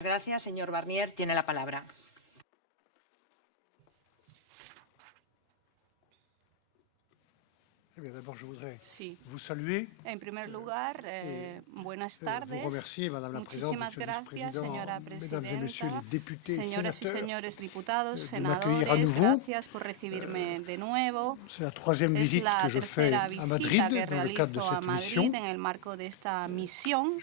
Gracias, señor Barnier. Tiene la palabra. Sí. Saluer, en primer lugar, buenas tardes. Muchísimas gracias, señora presidenta, señoras y señores diputados, senadores. Gracias por recibirme de nuevo. Es la tercera visita que realizo a Madrid en el marco de esta misión.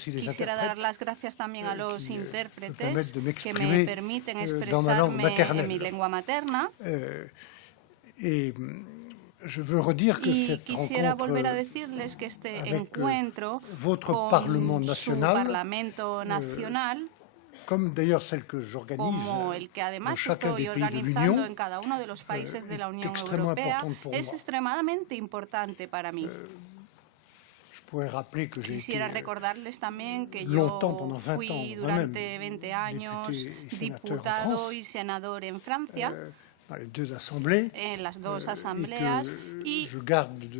Quisiera dar las gracias también a los intérpretes que me permiten expresarme en mi lengua materna. Y quisiera volver a decirles que este encuentro con su Parlamento Nacional, como el que además estoy organizando en cada uno de los países de la Unión Europea, es extremadamente importante para mí. Quisiera recordarles también que yo fui durante 20 años diputado y senador en Francia, en las dos asambleas, y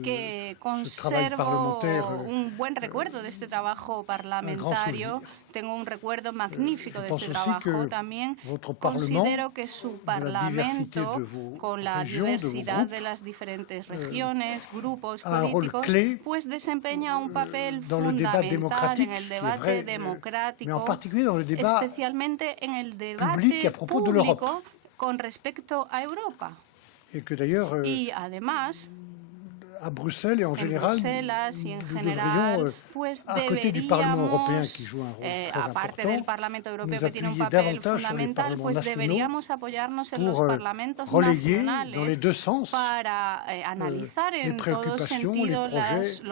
que conservo un buen recuerdo de este trabajo parlamentario. Tengo un recuerdo magnífico de este trabajo. También considero que su Parlamento, con la diversidad de las diferentes regiones, grupos políticos, pues desempeña un papel fundamental en el debate democrático, especialmente en el debate público con respecto a Europa. Y además, en Bruselas y en general, pues deberíamos, aparte del Parlamento Europeo que tiene un papel fundamental, pues deberíamos apoyarnos en los parlamentos nacionales para analizar en todo sentido las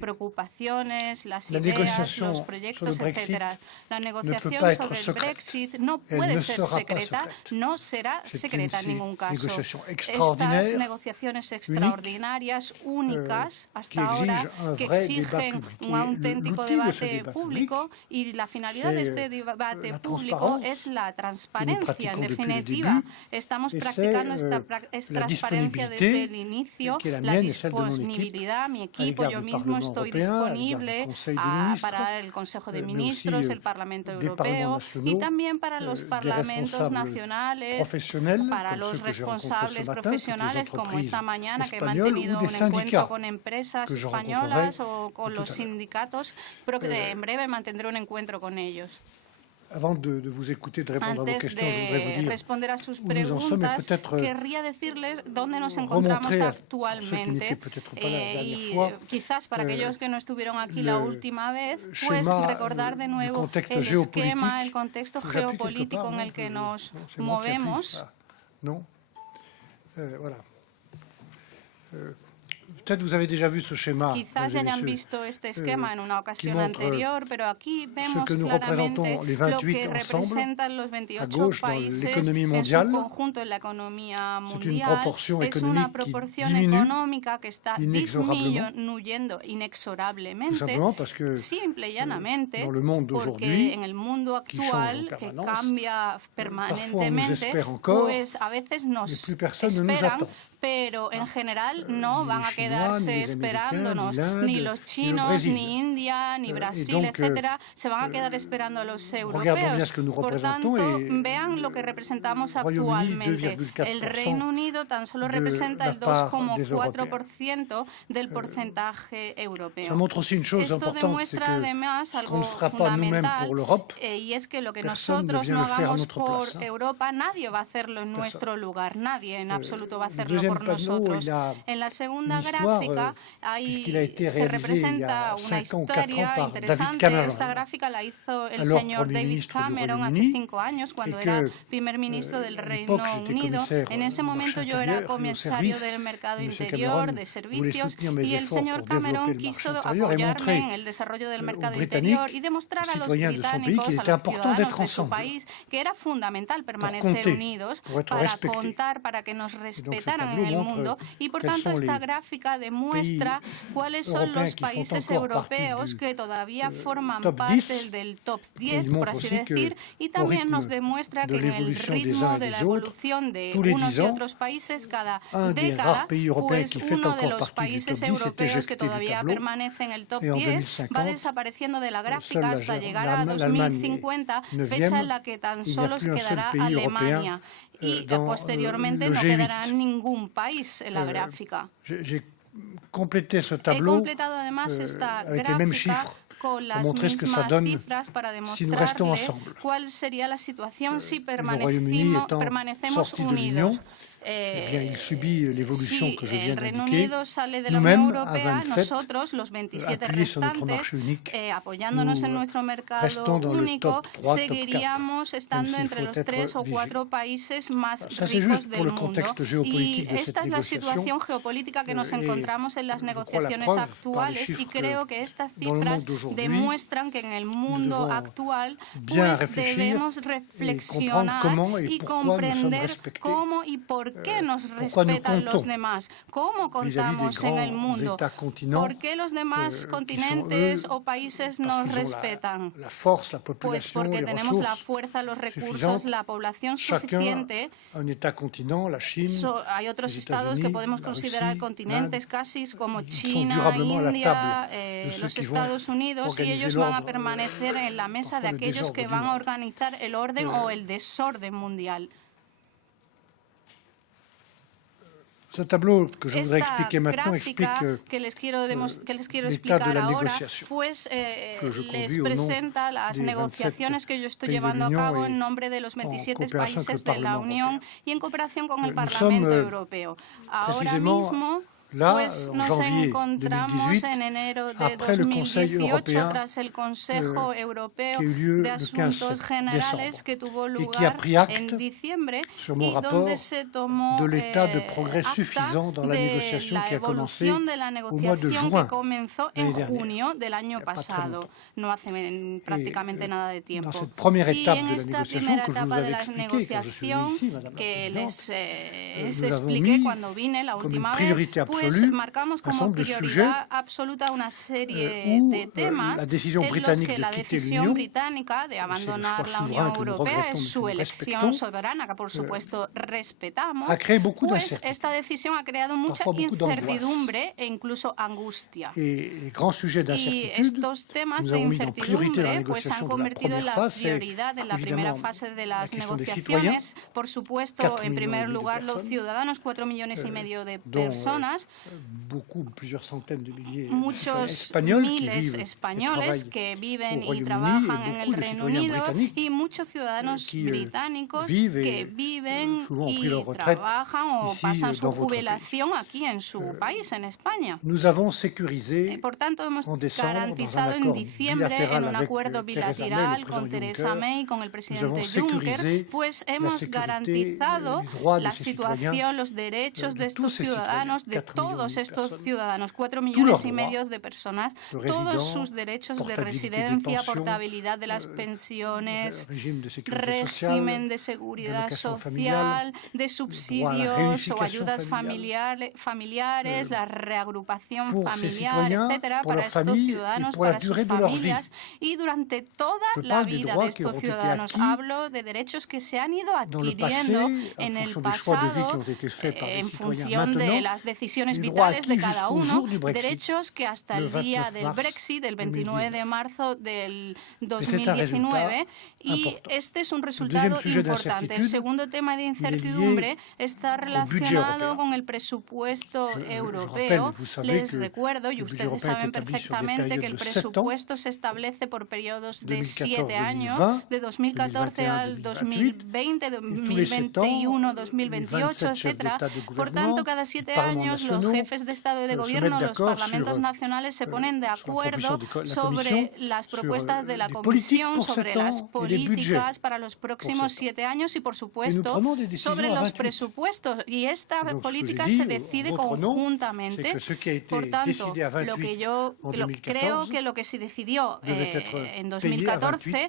preocupaciones, las ideas, los proyectos, etc. La negociación sobre el Brexit no puede ser secreta, no será secreta en ningún caso. Estas negociaciones extraordinarias, únicas hasta ahora, que exigen un auténtico debate público, y la finalidad de este debate público es la transparencia, en definitiva. Estamos practicando esta transparencia desde el inicio, la disponibilidad. Mi equipo, yo mismo estoy disponible para el Consejo de Ministros, el Parlamento Europeo y también para los parlamentos nacionales, para los responsables profesionales, como esta mañana que he mantenido un encuentro con empresas españolas o con los sindicatos, pero que en breve mantendré un encuentro con ellos. Antes de responder a sus preguntas, querría decirles dónde nos encontramos actualmente. Y quizás para aquellos que no estuvieron aquí la última vez, pues recordar de nuevo el esquema, el contexto geopolítico en el que nos movemos. Quizás hayan visto este esquema en una ocasión anterior, pero aquí vemos claramente lo que representan los 28 países en su conjunto en la economía mundial. Es una proporción económica que está disminuyendo inexorablemente, simple y llanamente, porque en el mundo actual, que cambia permanentemente, pues a veces nos esperan, pero en general no van a quedarse esperándonos. Ni los chinos, ni India, ni Brasil, etcétera, se van a quedar esperando a los europeos. Por tanto, vean lo que representamos actualmente. El Reino Unido tan solo representa el 2,4% del porcentaje europeo. Esto demuestra además algo fundamental, y es que lo que nosotros no hagamos por Europa, nadie va a hacerlo en nuestro lugar. Nadie en absoluto va a hacerlo por nosotros. En la segunda gráfica se representa una historia interesante. Esta gráfica la hizo el señor David Cameron hace 5 años, cuando era primer ministro del Reino Unido. En ese momento yo era comisario del mercado interior, de servicios, y el señor Cameron quiso apoyarme en el desarrollo del mercado interior y demostrar a los británicos, a los ciudadanos de su país, que era fundamental permanecer unidos para contar, para que nos respetaran el mundo. Y por tanto, esta gráfica demuestra cuáles son los países europeos que todavía forman parte del top 10, por así decir, y también nos demuestra que en el ritmo de la evolución de unos y otros países cada década, pues uno de los países europeos que todavía permanece en el top 10 va desapareciendo de la gráfica hasta llegar a 2050, fecha en la que tan solo quedará Alemania y posteriormente no quedará ningún país en la gráfica. He completado además esta gráfica con las mismas cifras para demostrarle cuál sería la situación si permanecemos unidos. Si el Reino Unido sale de la Unión Europea, nosotros, los 27 restantes, apoyándonos en nuestro mercado único, seguiríamos estando entre los 3 o 4 países más ricos del mundo. Y esta es la situación geopolítica que nos encontramos en las negociaciones actuales, y creo que estas cifras demuestran que en el mundo actual pues debemos reflexionar y comprender cómo y por qué nos respetan los demás, cómo contamos en el mundo, por qué los demás continentes o países nos respetan. Pues porque tenemos la fuerza, los recursos, la población suficiente. Hay otros estados que podemos considerar continentes casi como China, India, los Estados Unidos, y ellos van a permanecer en la mesa de aquellos que van a organizar el orden o el desorden mundial. Esta gráfica que les quiero explicar ahora, pues les presenta las negociaciones que yo estoy llevando a cabo en nombre de los 27 países de la Unión y en cooperación con el Parlamento Europeo. Ahora mismo, pues nos encontramos en enero de 2018 tras el Consejo Europeo de Asuntos Generales que tuvo lugar en diciembre y donde se tomó acta de la evolución de la negociación que comenzó en junio del año pasado, no hace prácticamente nada de tiempo. Y en esta primera etapa de la negociación que les expliqué cuando vine la última vez, pues marcamos como prioridad absoluta una serie de temas en los que la decisión británica de abandonar la Unión Europea es su elección soberana, que por supuesto respetamos, pues esta decisión ha creado mucha incertidumbre e incluso angustia. Y estos temas de incertidumbre pues se han convertido en la prioridad en la primera fase de las negociaciones. Por supuesto, en primer lugar, los ciudadanos, 4,5 millones de personas, muchos miles españoles que viven y trabajan en el Reino Unido y muchos ciudadanos británicos que viven y trabajan o pasan su jubilación aquí en su país, en España. Por tanto, hemos garantizado en diciembre en un acuerdo bilateral con Theresa May, con el presidente Juncker, pues hemos garantizado la situación, los derechos de estos ciudadanos, de todos estos ciudadanos, 4,5 millones de personas, todos sus derechos de residencia, portabilidad de las pensiones, régimen de seguridad social, de subsidios o ayudas familiares, la reagrupación familiar, etcétera, para estos ciudadanos, para sus familias y durante toda la vida de estos ciudadanos. Hablo de derechos que se han ido adquiriendo en el pasado en función de las decisiones vitales de cada uno, derechos que hasta el día del Brexit, el 29 de marzo del 2019, y este es un resultado importante. El segundo tema de incertidumbre está relacionado con el presupuesto europeo. Les recuerdo, y ustedes saben perfectamente, que el presupuesto se establece por periodos de 7 años, de 2014 al 2020, 2021, 2028, etcétera. Por tanto, cada 7 años los los jefes de Estado y de Gobierno, los parlamentos nacionales, se ponen de acuerdo sobre las propuestas de la Comisión, sobre las políticas para los próximos 7 años y, por supuesto, sobre los presupuestos. Y esta política se decide conjuntamente. Por tanto, creo que lo que se decidió en 2014,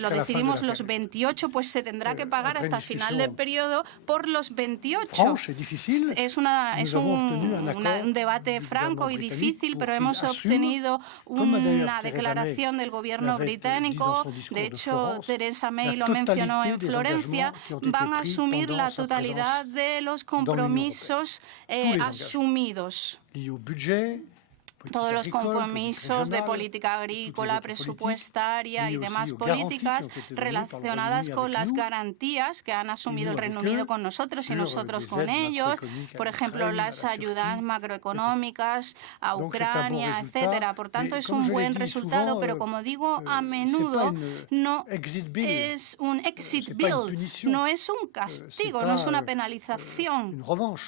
lo decidimos los 28, pues se tendrá que pagar hasta el final del periodo por los 28. Es un debate franco y difícil, pero hemos obtenido una declaración del gobierno británico. De hecho, Theresa May lo mencionó en Florencia. Van a asumir la totalidad de los compromisos asumidos. Todos los compromisos de política agrícola, presupuestaria y demás políticas relacionadas con las garantías que han asumido el Reino Unido con nosotros y nosotros con ellos, por ejemplo, las ayudas macroeconómicas a Ucrania, etcétera. Por tanto, es un buen resultado, pero como digo, a menudo no es un exit bill, no es un castigo, no es una penalización,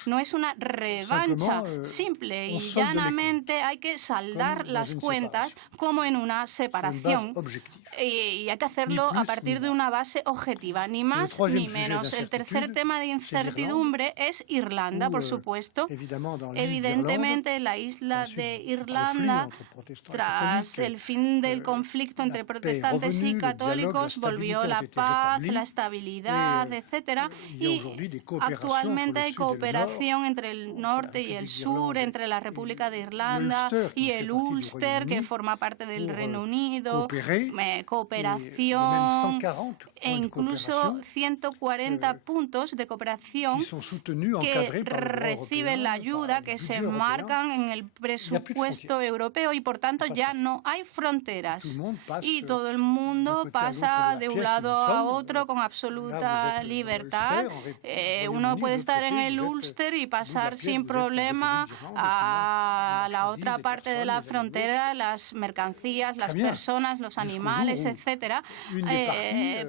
no es una revancha. Simple y llanamente hay que saldar las cuentas como en una separación y hay que hacerlo a partir de una base objetiva, ni más ni menos. El tercer tema de incertidumbre es Irlanda, por supuesto. Evidentemente, la isla de Irlanda, tras el fin del conflicto entre protestantes y católicos, volvió la paz, la estabilidad, etcétera, y actualmente hay cooperación entre el norte y el sur, entre la República de Irlanda y el Ulster, que forma parte del Reino Unido, cooperación e incluso 140 puntos de cooperación que reciben la ayuda, que se marcan en el presupuesto europeo y por tanto ya no hay fronteras y todo el mundo pasa de un lado a otro con absoluta libertad. Uno puede estar en el Ulster y pasar sin problema a la otra parte de la frontera, las mercancías, las personas, los animales, etcétera,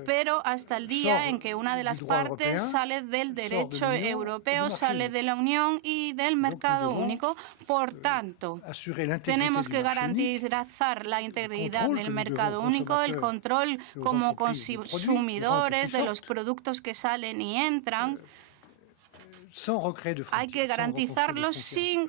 pero hasta el día en que una de las partes sale del derecho europeo, sale de la Unión y del mercado único. Por tanto, tenemos que garantizar la integridad del mercado único, el control como consumidores de los productos que salen y entran. Hay que garantizarlo sin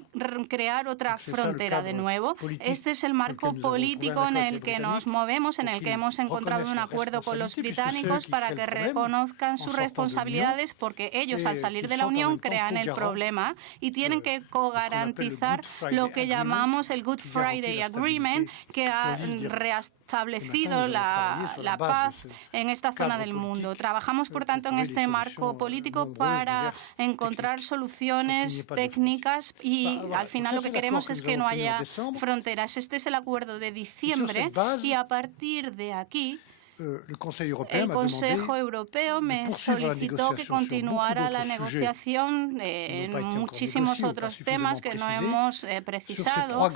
crear otra frontera de nuevo. Este es el marco político en el que nos movemos, en el que hemos encontrado un acuerdo con los británicos para que reconozcan sus responsabilidades, porque ellos al salir de la Unión crean el problema y tienen que garantizar lo que llamamos el Good Friday Agreement, que ha reestablecido la paz en esta zona del mundo. Trabajamos, por tanto, en este marco político para encontrar soluciones técnicas y al final lo que queremos es que no haya fronteras. Este es el acuerdo de diciembre y a partir de aquí el Consejo Europeo me solicitó que continuara la negociación en muchísimos otros temas que no hemos precisado,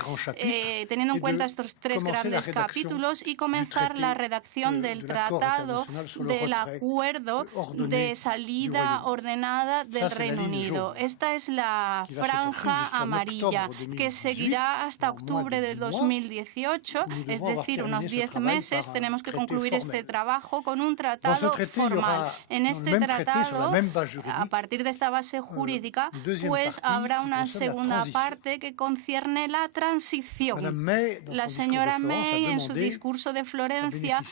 teniendo en cuenta estos 3 grandes capítulos y comenzar la redacción del tratado del acuerdo de salida ordenada del Reino Unido. Esta es la franja amarilla que seguirá hasta octubre de 2018, es decir, unos 10 meses. Tenemos que concluir este trabajo con un tratado formal. En este tratado, a partir de esta base jurídica, pues habrá una segunda parte que concierne la transición. La señora May, en su discurso de Florencia,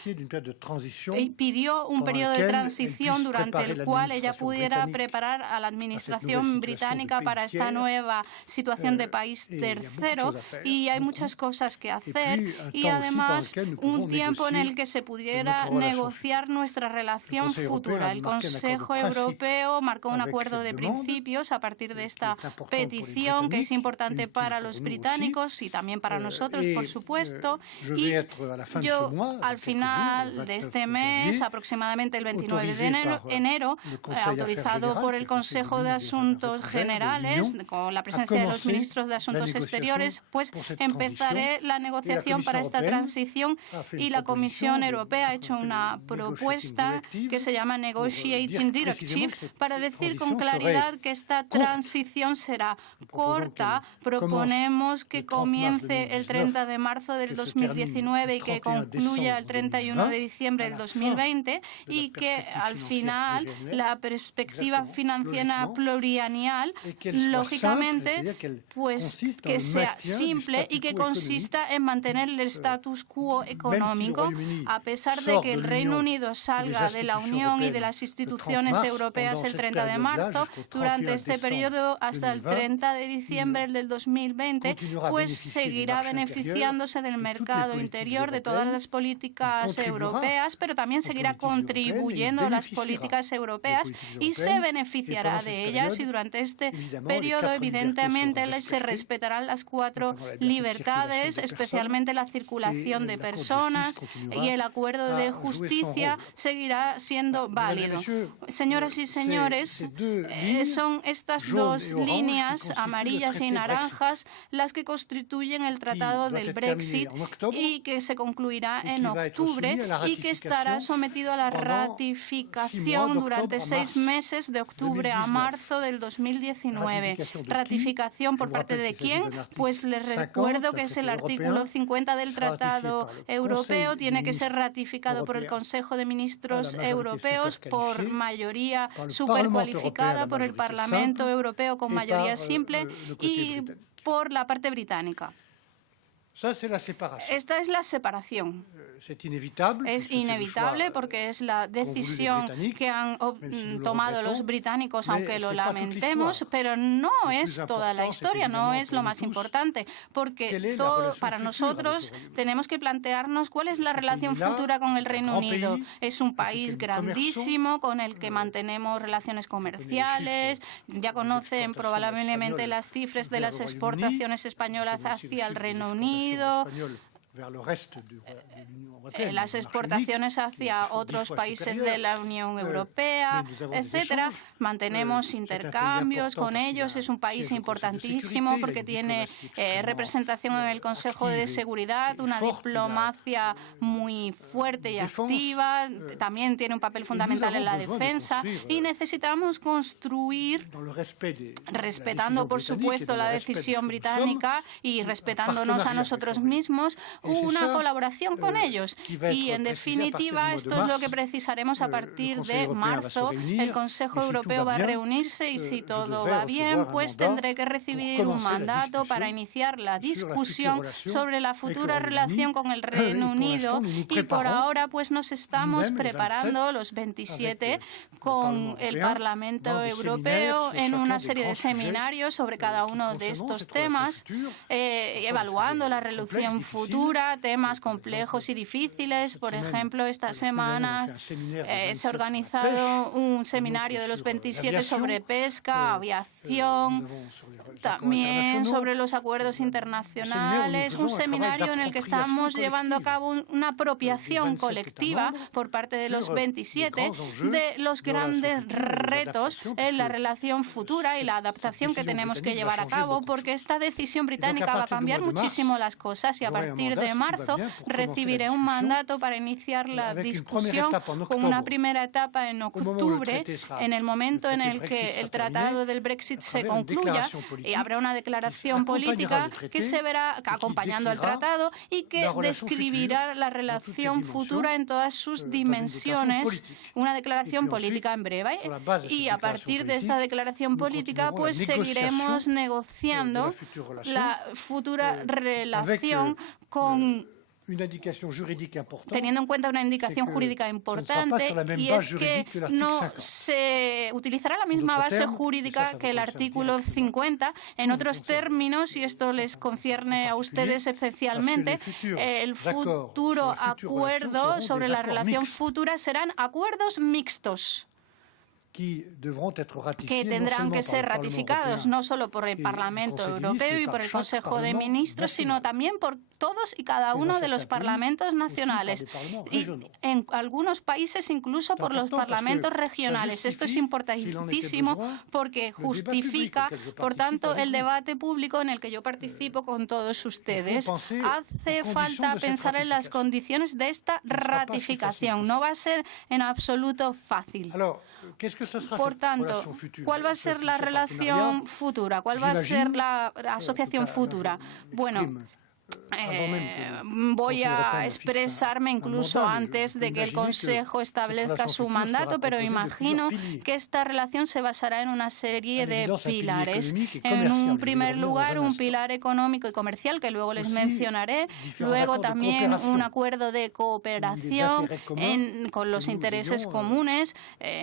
pidió un periodo de transición durante el cual ella pudiera preparar a la administración británica para esta nueva situación de país tercero, y hay muchas cosas que hacer y además un tiempo en el que se pudiera negociar nuestra relación futura. El Consejo Europeo marcó un acuerdo de principios a partir de esta petición, que es importante para los británicos y también para nosotros, por supuesto. Y yo, al final de este mes, aproximadamente el 29 de enero, autorizado por el Consejo de Asuntos Generales, con la presencia de los ministros de Asuntos Exteriores, pues empezaré la negociación para esta transición y la Comisión Europea hecho una propuesta que se llama Negotiating Directive para decir con claridad que esta transición será corta. Proponemos que comience el 30 de marzo del 2019 y que concluya el 31 de diciembre del 2020 y que al final la perspectiva financiera plurianual, lógicamente, pues que sea simple y que consista en mantener el status quo económico, a pesar de que el Reino Unido salga de la Unión y de las instituciones europeas el 30 de marzo. Durante este periodo, hasta el 30 de diciembre del 2020, pues seguirá beneficiándose del mercado interior, de todas las políticas europeas, pero también seguirá contribuyendo a las políticas europeas y se beneficiará de ellas. Y durante este periodo, evidentemente, se respetarán las 4 libertades, especialmente la circulación de personas, y el acuerdo de justicia seguirá siendo válido. Señoras y señores, son estas 2 líneas amarillas y naranjas las que constituyen el tratado del Brexit y que se concluirá en octubre y que estará sometido a la ratificación durante 6 meses, de octubre a marzo del 2019. ¿Ratificación por parte de quién? Pues les recuerdo que es el artículo 50 del Tratado Europeo. Tiene que ser ratificado por el Consejo de Ministros Europeos por mayoría supercualificada, por el Parlamento Europeo con mayoría simple y por la parte británica. Esta es la separación. Es inevitable porque es la decisión que han tomado los británicos, aunque lo lamentemos, pero no es toda la historia, no es lo más importante, porque para nosotros tenemos que plantearnos cuál es la relación futura con el Reino Unido. Es un país grandísimo con el que mantenemos relaciones comerciales. Ya conocen probablemente las cifras de las exportaciones españolas hacia el Reino Unido, las exportaciones hacia otros países de la Unión Europea, etcétera. Mantenemos intercambios con ellos. Es un país importantísimo porque tiene representación en el Consejo de Seguridad, una diplomacia muy fuerte y activa. También tiene un papel fundamental en la defensa y necesitamos construir, respetando por supuesto la decisión británica y respetándonos a nosotros mismos, una colaboración con ellos. Y, en definitiva, esto es lo que precisaremos a partir de marzo. El Consejo Europeo va a reunirse y, si todo va bien, pues tendré que recibir un mandato para iniciar la discusión sobre la futura relación con el Reino Unido. Y por ahora, pues nos estamos preparando los 27 con el Parlamento Europeo en una serie de seminarios sobre cada uno de estos temas, evaluando la relación futura, temas complejos y difíciles. Por ejemplo, esta semana se ha organizado un seminario de los 27 sobre pesca, aviación, también sobre los acuerdos internacionales, un seminario en el que estamos llevando a cabo una apropiación colectiva por parte de los 27 de los grandes retos en la relación futura y la adaptación que tenemos que llevar a cabo, porque esta decisión británica va a cambiar muchísimo las cosas y a partir de marzo recibiré un mandato para iniciar la discusión con una primera etapa en octubre, en el momento en el que el tratado del Brexit se concluya, y habrá una declaración política que se verá acompañando al tratado y que describirá la relación futura en todas sus dimensiones, una declaración política en breve. Y a partir de esta declaración política, pues seguiremos negociando la futura relación teniendo en cuenta una indicación jurídica importante, y es que no se utilizará la misma base jurídica que el artículo 50. En otros términos, y esto les concierne a ustedes especialmente, el futuro acuerdo sobre la relación futura serán acuerdos mixtos, que tendrán que ser ratificados no solo por el Parlamento Europeo y por el Consejo de Ministros, sino también por todos y cada uno de los parlamentos nacionales y en algunos países incluso por los parlamentos regionales. Esto es importantísimo porque justifica, por tanto, el debate público en el que yo participo con todos ustedes. Hace falta pensar en las condiciones de esta ratificación. No va a ser en absoluto fácil. Por tanto, ¿cuál va a ser la relación futura? ¿Cuál va a ser la asociación futura? Bueno, voy a expresarme incluso antes de que el Consejo establezca su mandato, pero imagino que esta relación se basará en una serie de pilares. En un primer lugar, un pilar económico y comercial, que luego les mencionaré. Luego también un acuerdo de cooperación con los intereses comunes.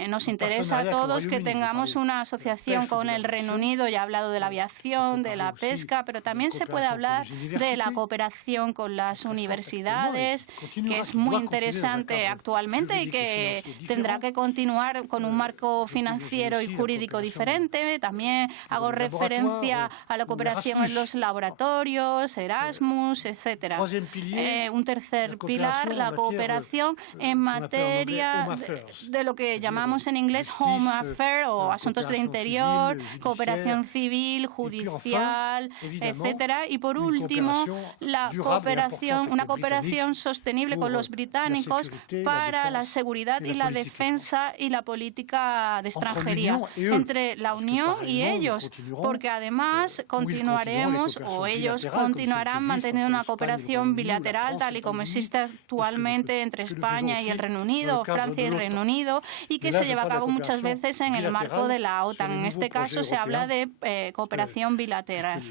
Nos interesa a todos que tengamos una asociación con el Reino Unido. Ya he hablado de la aviación, de la pesca, pero también se puede hablar de la cooperación con las universidades, que es muy interesante actualmente y que tendrá que continuar con un marco financiero y jurídico diferente. También hago referencia a la cooperación en los laboratorios, Erasmus, etcétera. Un tercer pilar, la cooperación en materia de lo que llamamos en inglés Home Affairs o asuntos de interior, cooperación civil, judicial, etcétera. Y por último, una cooperación sostenible con los británicos para la seguridad y la defensa y la política de extranjería entre la Unión y ellos, porque además continuaremos o ellos continuarán manteniendo una cooperación bilateral tal y como existe actualmente entre España y el Reino Unido, Francia y el Reino Unido, y que se lleva a cabo muchas veces en el marco de la OTAN. En este caso se habla de cooperación bilateral.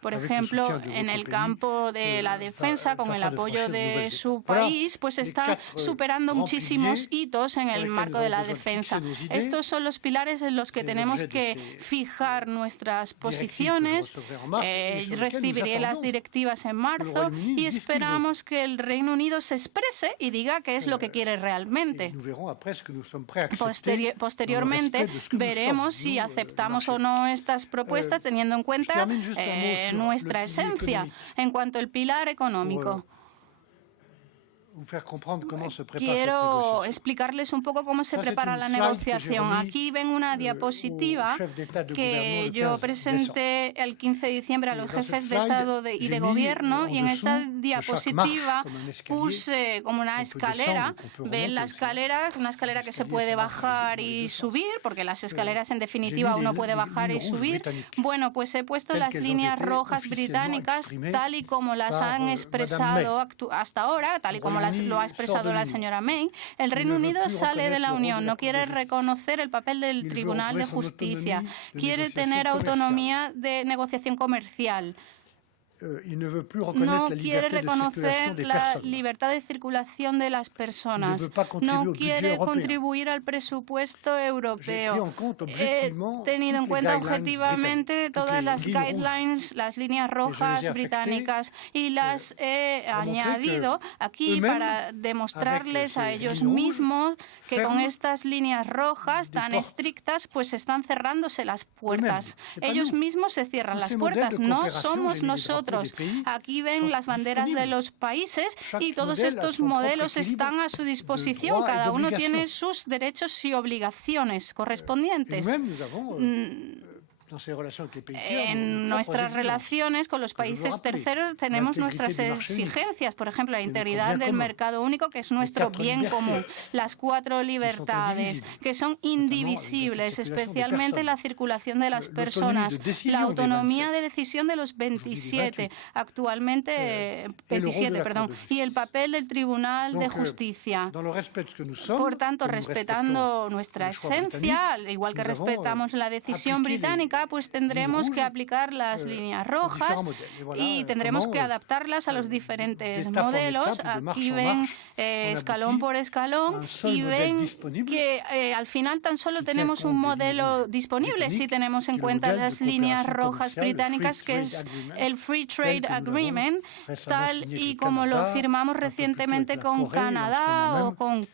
Por ejemplo, en el campo de la defensa, con el apoyo de su país, pues están superando muchísimos hitos en el marco de la defensa. Estos son los pilares en los que tenemos que fijar nuestras posiciones. Recibiré las directivas en marzo y esperamos que el Reino Unido se exprese y diga qué es lo que quiere realmente. Posteriormente veremos si aceptamos o no estas propuestas, teniendo en cuenta nuestra esencia. En cuanto al pilar económico, quiero explicarles un poco cómo se prepara la negociación. Aquí ven una diapositiva que yo presenté el 15 de diciembre a los jefes de Estado y de Gobierno, y en esta diapositiva puse como una escalera. Ven la escalera, una escalera que se puede bajar y subir, porque las escaleras en definitiva uno puede bajar y subir. Bueno, pues he puesto las líneas rojas británicas tal y como las han expresado hasta ahora, tal y como lo ha expresado la señora May. El Reino Unido sale de la Unión, no quiere reconocer el papel del Tribunal de Justicia, quiere tener autonomía de negociación comercial. No quiere reconocer la libertad de circulación de las personas. No quiere contribuir al presupuesto europeo. He tenido en cuenta objetivamente todas las guidelines, las líneas rojas británicas, y las he añadido aquí para demostrarles a ellos mismos que con estas líneas rojas tan estrictas pues están cerrándose las puertas. Ellos mismos se cierran las puertas, no somos nosotros. Aquí ven las banderas de los países y todos estos modelos están a su disposición. Cada uno tiene sus derechos y obligaciones correspondientes. En nuestras relaciones con los países terceros tenemos nuestras exigencias, por ejemplo, la integridad del mercado único, que es nuestro bien común, las 4 libertades, que son indivisibles, especialmente la circulación de las personas, la autonomía de decisión de los 27, actualmente 27, y el papel del Tribunal de Justicia. Por tanto, respetando nuestra esencia, al igual que respetamos la decisión británica, pues tendremos que aplicar las líneas rojas y tendremos que adaptarlas a los diferentes modelos. Aquí ven escalón por escalón y ven que al final tan solo tenemos un modelo disponible si tenemos en cuenta las líneas rojas británicas, que es el Free Trade Agreement, tal y como lo firmamos recientemente con Canadá o con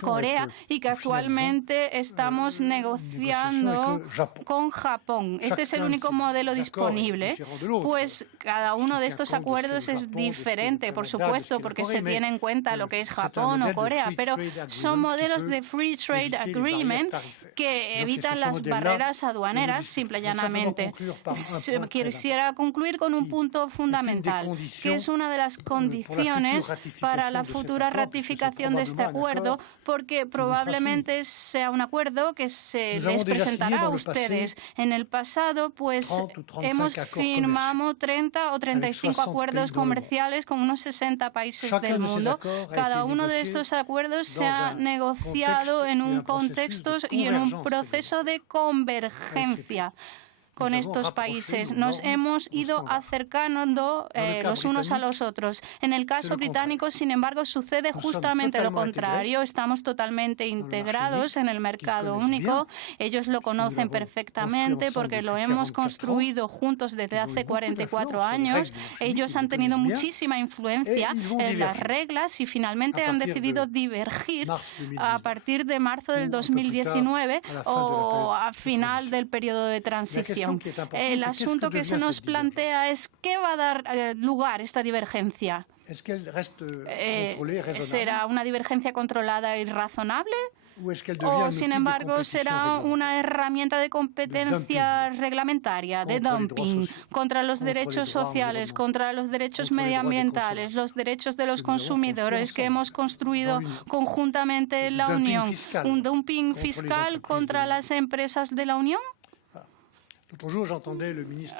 Corea y que actualmente estamos negociando con Japón. Este es el único modelo disponible, pues cada uno de estos acuerdos es diferente, por supuesto, porque se tiene en cuenta lo que es Japón o Corea, pero son modelos de Free Trade Agreement que evitan las barreras aduaneras, simple y llanamente. Quisiera concluir con un punto fundamental, que es una de las condiciones para la futura ratificación de este acuerdo, porque probablemente sea un acuerdo que se les presentará a ustedes. En el pasado, pues hemos firmado 30 o 35 acuerdos comerciales con unos 60 países del mundo. Cada uno de estos acuerdos se ha negociado en un contexto y en un proceso de convergencia con estos países. Nos hemos ido acercando los unos a los otros. En el caso británico, sin embargo, sucede justamente lo contrario. Estamos totalmente integrados en el mercado único. Ellos lo conocen perfectamente porque lo hemos construido juntos desde hace 44 años. Ellos han tenido muchísima influencia en las reglas y finalmente han decidido divergir a partir de marzo del 2019 o a final del periodo de transición. El asunto que se nos plantea es ¿qué va a dar lugar a esta divergencia? ¿Será una divergencia controlada y razonable? ¿O, sin embargo, será una herramienta de competencia reglamentaria, de dumping, contra los derechos sociales, contra los derechos medioambientales, los derechos de los consumidores que hemos construido conjuntamente en la Unión? ¿Un dumping fiscal contra las empresas de la Unión?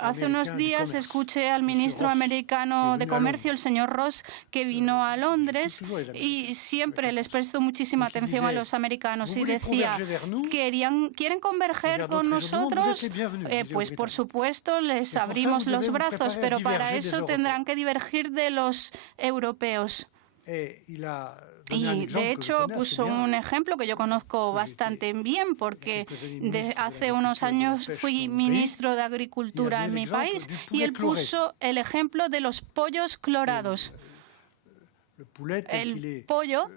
Hace unos días escuché al ministro americano de Comercio, el señor Ross, que vino a Londres y siempre les prestó muchísima atención a los americanos y decía, ¿quieren converger con nosotros? Pues por supuesto les abrimos los brazos, pero para eso tendrán que divergir de los europeos. Y de hecho puso un ejemplo que yo conozco bastante bien porque hace unos años fui ministro de Agricultura en mi país y él puso el ejemplo de los pollos clorados. El pollo,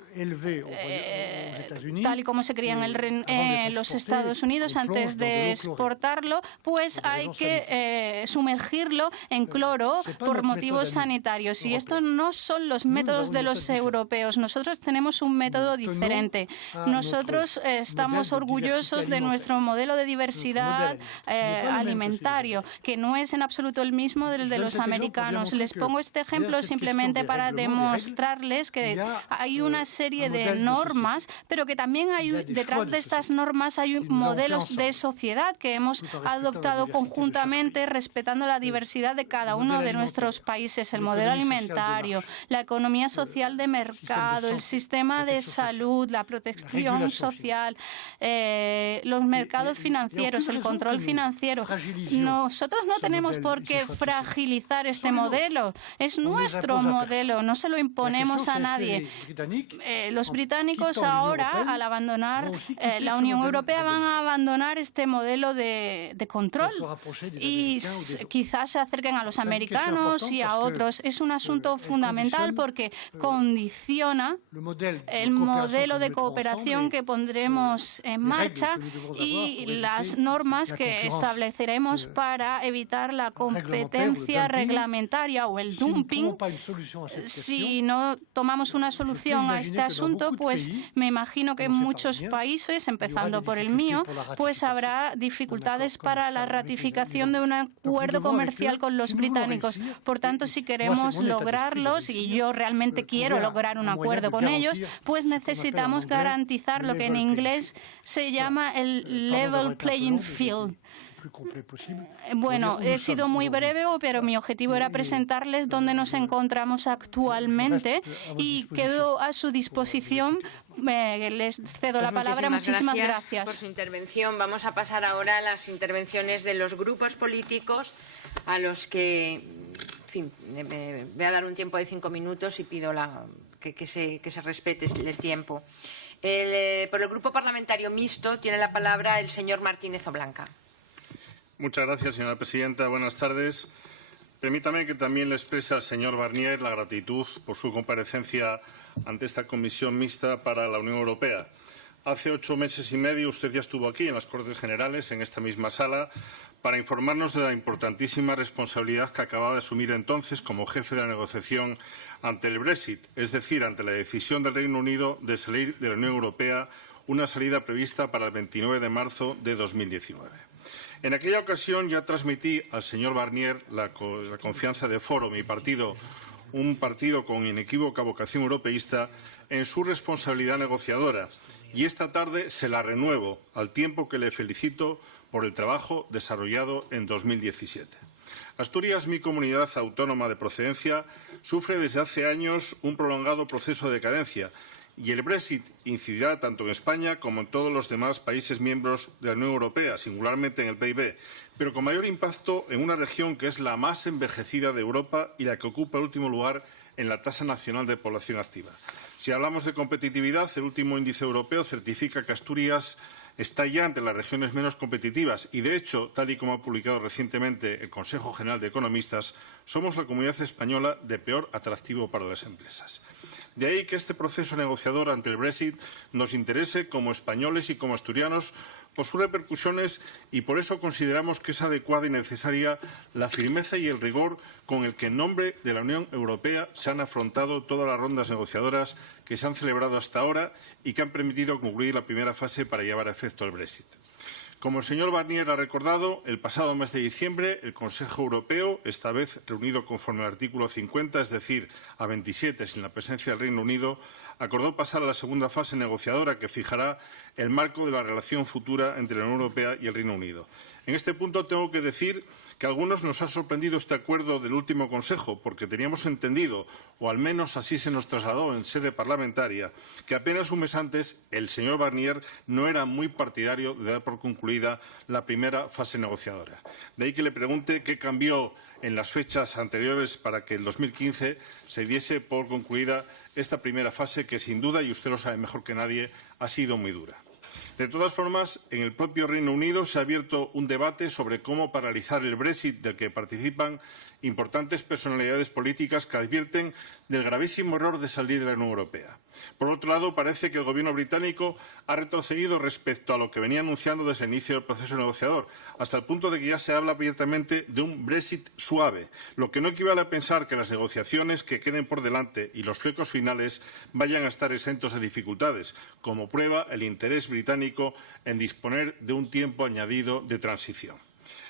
tal y como se cría en los Estados Unidos antes de exportarlo, pues hay que sumergirlo en cloro por motivos sanitarios. Y estos no son los métodos de los europeos. Nosotros tenemos un método diferente. Nosotros estamos orgullosos de nuestro modelo de diversidad alimentario, que no es en absoluto el mismo del de los americanos. Les pongo este ejemplo simplemente para demostrar que hay una serie de normas, pero que también hay detrás de estas normas hay modelos de sociedad que hemos adoptado conjuntamente respetando la diversidad de cada uno de nuestros países, el modelo alimentario, la economía social de mercado, el sistema de salud, la protección social, los mercados financieros, el control financiero. Nosotros no tenemos por qué fragilizar este modelo. Es nuestro modelo, no se lo imponemos a nadie. Los británicos ahora, al abandonar la Unión Europea, van a abandonar este modelo de control y quizás se acerquen a los americanos y a otros. Es un asunto fundamental porque condiciona el modelo de cooperación que pondremos en marcha y las normas que estableceremos para evitar la competencia reglamentaria o el dumping. Si no tomamos una solución a este asunto, pues me imagino que en muchos países, empezando por el mío, pues habrá dificultades para la ratificación de un acuerdo comercial con los británicos. Por tanto, si queremos lograrlos, y yo realmente quiero lograr un acuerdo con ellos, pues necesitamos garantizar lo que en inglés se llama el level playing field. Bueno, he sido muy breve, pero mi objetivo era presentarles dónde nos encontramos actualmente y quedo a su disposición. Les cedo la palabra. Muchísimas gracias por su intervención. Vamos a pasar ahora a las intervenciones de los grupos políticos, a los que, en fin, voy a dar un tiempo de 5 minutos y pido que se respete el tiempo. Por el Grupo Parlamentario Mixto tiene la palabra el señor Martínez Oblanca. Muchas gracias, señora presidenta. Buenas tardes. Permítame que también le exprese al señor Barnier la gratitud por su comparecencia ante esta Comisión Mixta para la Unión Europea. Hace 8 meses y medio usted ya estuvo aquí en las Cortes Generales, en esta misma sala, para informarnos de la importantísima responsabilidad que acababa de asumir entonces como jefe de la negociación ante el Brexit, es decir, ante la decisión del Reino Unido de salir de la Unión Europea, una salida prevista para el 29 de marzo de 2019. En aquella ocasión ya transmití al señor Barnier la confianza de Foro, mi partido, un partido con inequívoca vocación europeísta, en su responsabilidad negociadora. Y esta tarde se la renuevo, al tiempo que le felicito por el trabajo desarrollado en 2017. Asturias, mi comunidad autónoma de procedencia, sufre desde hace años un prolongado proceso de decadencia, y el Brexit incidirá tanto en España como en todos los demás países miembros de la Unión Europea, singularmente en el PIB, pero con mayor impacto en una región que es la más envejecida de Europa y la que ocupa el último lugar en la tasa nacional de población activa. Si hablamos de competitividad, el último índice europeo certifica que Asturias está ya entre las regiones menos competitivas y, de hecho, tal y como ha publicado recientemente el Consejo General de Economistas, somos la comunidad española de peor atractivo para las empresas. De ahí que este proceso negociador ante el Brexit nos interese como españoles y como asturianos por sus repercusiones, y por eso consideramos que es adecuada y necesaria la firmeza y el rigor con el que en nombre de la Unión Europea se han afrontado todas las rondas negociadoras que se han celebrado hasta ahora y que han permitido concluir la primera fase para llevar a efecto el Brexit. Como el señor Barnier ha recordado, el pasado mes de diciembre el Consejo Europeo, esta vez reunido conforme al artículo 50, es decir, a 27 sin la presencia del Reino Unido, acordó pasar a la segunda fase negociadora que fijará el marco de la relación futura entre la Unión Europea y el Reino Unido. En este punto tengo que decir que a algunos nos ha sorprendido este acuerdo del último Consejo, porque teníamos entendido, o al menos así se nos trasladó en sede parlamentaria, que apenas un mes antes el señor Barnier no era muy partidario de dar por concluida la primera fase negociadora. De ahí que le pregunte qué cambió en las fechas anteriores para que en 2015 se diese por concluida esta primera fase que, sin duda, y usted lo sabe mejor que nadie, ha sido muy dura. De todas formas, en el propio Reino Unido se ha abierto un debate sobre cómo paralizar el Brexit, del que participan importantes personalidades políticas que advierten del gravísimo error de salir de la Unión Europea. Por otro lado, parece que el Gobierno británico ha retrocedido respecto a lo que venía anunciando desde el inicio del proceso negociador, hasta el punto de que ya se habla abiertamente de un Brexit suave, lo que no equivale a pensar que las negociaciones que queden por delante y los flecos finales vayan a estar exentos de dificultades, como prueba el interés británico en disponer de un tiempo añadido de transición.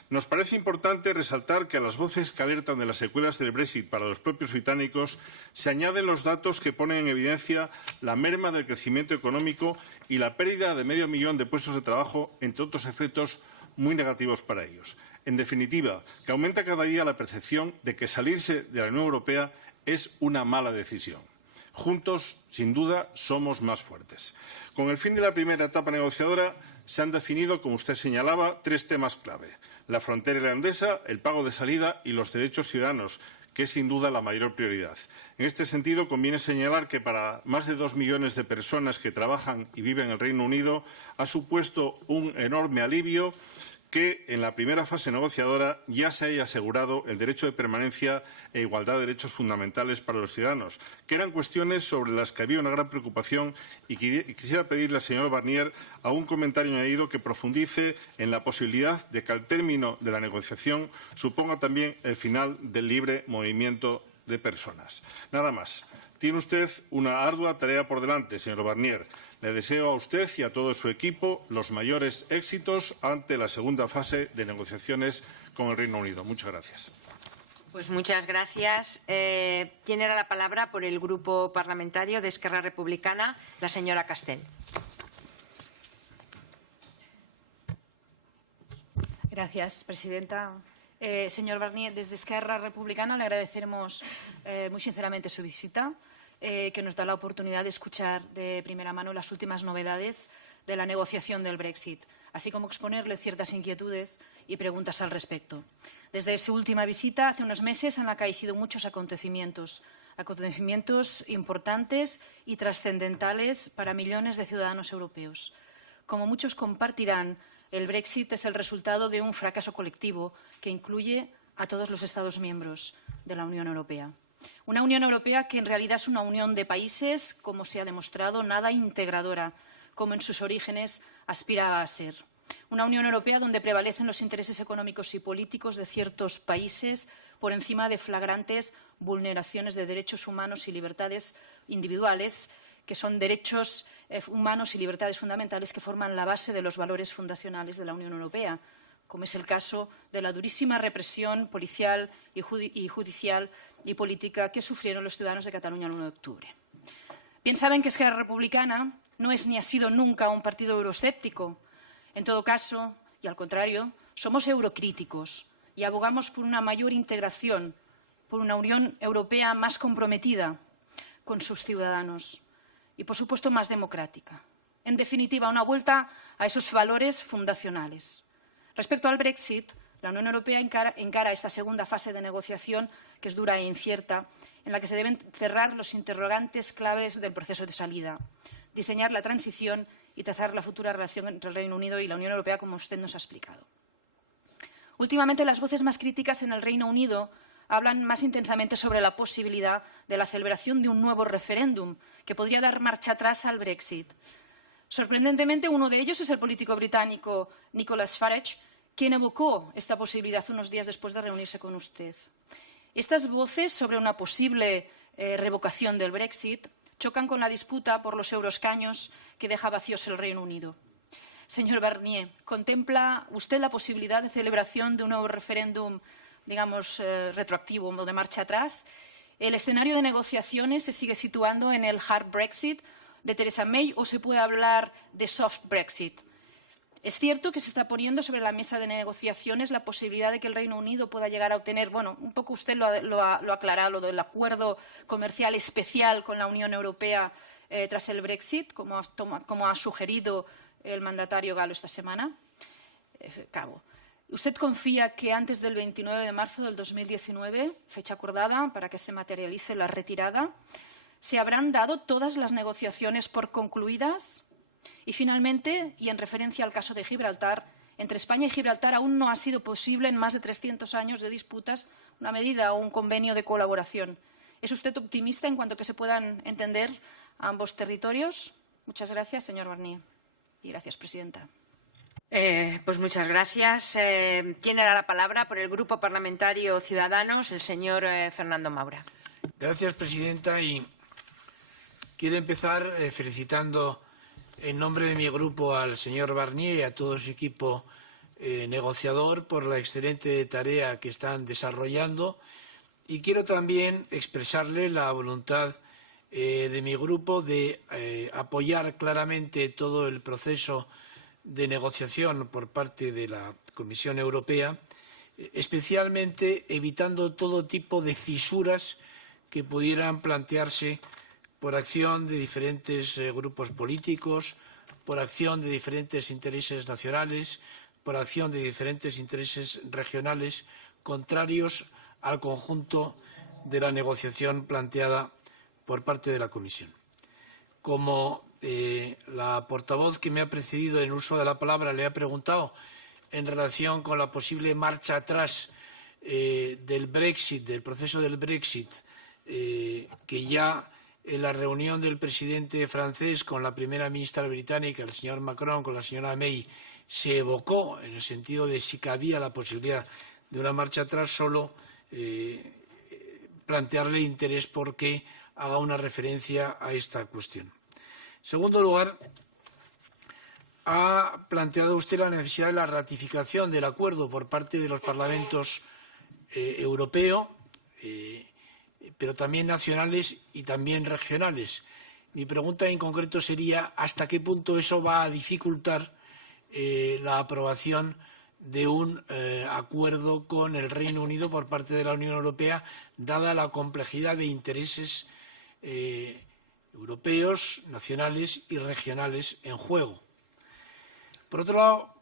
Nos parece importante resaltar que a las voces que alertan de las secuelas del Brexit para los propios británicos se añaden los datos que ponen en evidencia la merma del crecimiento económico y la pérdida de medio millón de puestos de trabajo, entre otros efectos muy negativos para ellos. En definitiva, que aumenta cada día la percepción de que salirse de la Unión Europea es una mala decisión. Juntos, sin duda, somos más fuertes. Con el fin de la primera etapa negociadora se han definido, como usted señalaba, 3 temas clave: la frontera irlandesa, el pago de salida y los derechos ciudadanos, que es sin duda la mayor prioridad. En este sentido, conviene señalar que para más de 2 millones de personas que trabajan y viven en el Reino Unido ha supuesto un enorme alivio que en la primera fase negociadora ya se haya asegurado el derecho de permanencia e igualdad de derechos fundamentales para los ciudadanos, que eran cuestiones sobre las que había una gran preocupación, y quisiera pedirle al señor Barnier algún comentario añadido que profundice en la posibilidad de que al término de la negociación suponga también el final del libre movimiento de personas. Nada más. Tiene usted una ardua tarea por delante, señor Barnier. Le deseo a usted y a todo su equipo los mayores éxitos ante la segunda fase de negociaciones con el Reino Unido. Muchas gracias. Pues muchas gracias. ¿Quién era la palabra por el Grupo Parlamentario de Esquerra Republicana? La señora Castell. Gracias, presidenta. Señor Barnier, desde Esquerra Republicana le agradecemos muy sinceramente su visita, que nos da la oportunidad de escuchar de primera mano las últimas novedades de la negociación del Brexit, así como exponerle ciertas inquietudes y preguntas al respecto. Desde su última visita, hace unos meses, han acaecido muchos acontecimientos importantes y trascendentales para millones de ciudadanos europeos. Como muchos compartirán, el Brexit es el resultado de un fracaso colectivo que incluye a todos los Estados miembros de la Unión Europea. Una Unión Europea que en realidad es una unión de países, como se ha demostrado, nada integradora, como en sus orígenes aspiraba a ser. Una Unión Europea donde prevalecen los intereses económicos y políticos de ciertos países por encima de flagrantes vulneraciones de derechos humanos y libertades individuales, que son derechos humanos y libertades fundamentales que forman la base de los valores fundacionales de la Unión Europea, como es el caso de la durísima represión policial y judicial y política que sufrieron los ciudadanos de Cataluña el 1 de octubre. Bien saben que Esquerra Republicana no es ni ha sido nunca un partido euroescéptico. En todo caso, y al contrario, somos eurocríticos y abogamos por una mayor integración, por una Unión Europea más comprometida con sus ciudadanos y, por supuesto, más democrática. En definitiva, una vuelta a esos valores fundacionales. Respecto al Brexit, la Unión Europea encara esta segunda fase de negociación, que es dura e incierta, en la que se deben cerrar los interrogantes claves del proceso de salida, diseñar la transición y trazar la futura relación entre el Reino Unido y la Unión Europea, como usted nos ha explicado. Últimamente, las voces más críticas en el Reino Unido hablan más intensamente sobre la posibilidad de la celebración de un nuevo referéndum que podría dar marcha atrás al Brexit. Sorprendentemente, uno de ellos es el político británico Nicholas Farage, quien evocó esta posibilidad unos días después de reunirse con usted. Estas voces sobre una posible revocación del Brexit chocan con la disputa por los euroescaños que deja vacíos el Reino Unido. Señor Barnier, ¿contempla usted la posibilidad de celebración de un nuevo referéndum, digamos, retroactivo o de marcha atrás? ¿El escenario de negociaciones se sigue situando en el hard Brexit de Theresa May o se puede hablar de soft Brexit? Es cierto que se está poniendo sobre la mesa de negociaciones la posibilidad de que el Reino Unido pueda llegar a obtener, bueno, un poco usted lo ha aclarado, lo del acuerdo comercial especial con la Unión Europea tras el Brexit, como ha sugerido el mandatario galo esta semana. ¿Usted confía que antes del 29 de marzo del 2019, fecha acordada para que se materialice la retirada, se habrán dado todas las negociaciones por concluidas? Y, finalmente, y en referencia al caso de Gibraltar, entre España y Gibraltar aún no ha sido posible, en más de 300 años de disputas, una medida o un convenio de colaboración. ¿Es usted optimista en cuanto a que se puedan entender ambos territorios? Muchas gracias, señor Barnier. Y gracias, presidenta. Pues muchas gracias. ¿Quién era la palabra? Por el Grupo Parlamentario Ciudadanos, el señor Fernando Maura. Gracias, presidenta. Y quiero empezar felicitando en nombre de mi grupo al señor Barnier y a todo su equipo negociador por la excelente tarea que están desarrollando. Y quiero también expresarle la voluntad de mi grupo de apoyar claramente todo el proceso de negociación por parte de la Comisión Europea, especialmente evitando todo tipo de fisuras que pudieran plantearse por acción de diferentes grupos políticos, por acción de diferentes intereses nacionales, por acción de diferentes intereses regionales, contrarios al conjunto de la negociación planteada por parte de la Comisión. Como la portavoz que me ha precedido en el uso de la palabra le ha preguntado en relación con la posible marcha atrás del Brexit, del proceso del Brexit, que ya en la reunión del presidente francés con la primera ministra británica, el señor Macron, con la señora May, se evocó en el sentido de si cabía la posibilidad de una marcha atrás, solo plantearle interés porque haga una referencia a esta cuestión. En segundo lugar, ha planteado usted la necesidad de la ratificación del acuerdo por parte de los parlamentos europeo, pero también nacionales y también regionales. Mi pregunta en concreto sería ¿hasta qué punto eso va a dificultar la aprobación de un acuerdo con el Reino Unido por parte de la Unión Europea, dada la complejidad de intereses europeos, nacionales y regionales en juego? Por otro lado,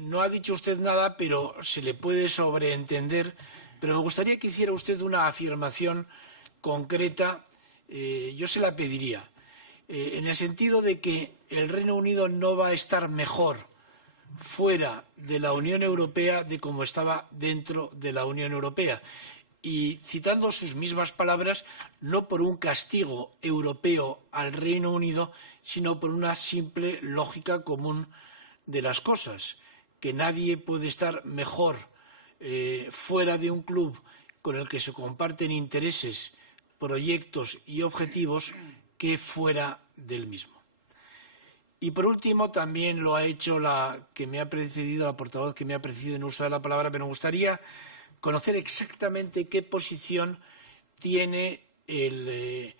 no ha dicho usted nada, pero se le puede sobreentender, pero me gustaría que hiciera usted una afirmación concreta, yo se la pediría, en el sentido de que el Reino Unido no va a estar mejor fuera de la Unión Europea de como estaba dentro de la Unión Europea. Y citando sus mismas palabras, no por un castigo europeo al Reino Unido, sino por una simple lógica común de las cosas, que nadie puede estar mejor fuera de un club con el que se comparten intereses, proyectos y objetivos que fuera del mismo. Y por último, también lo ha hecho la portavoz que me ha precedido en uso de la palabra, pero me gustaría conocer exactamente qué posición tiene el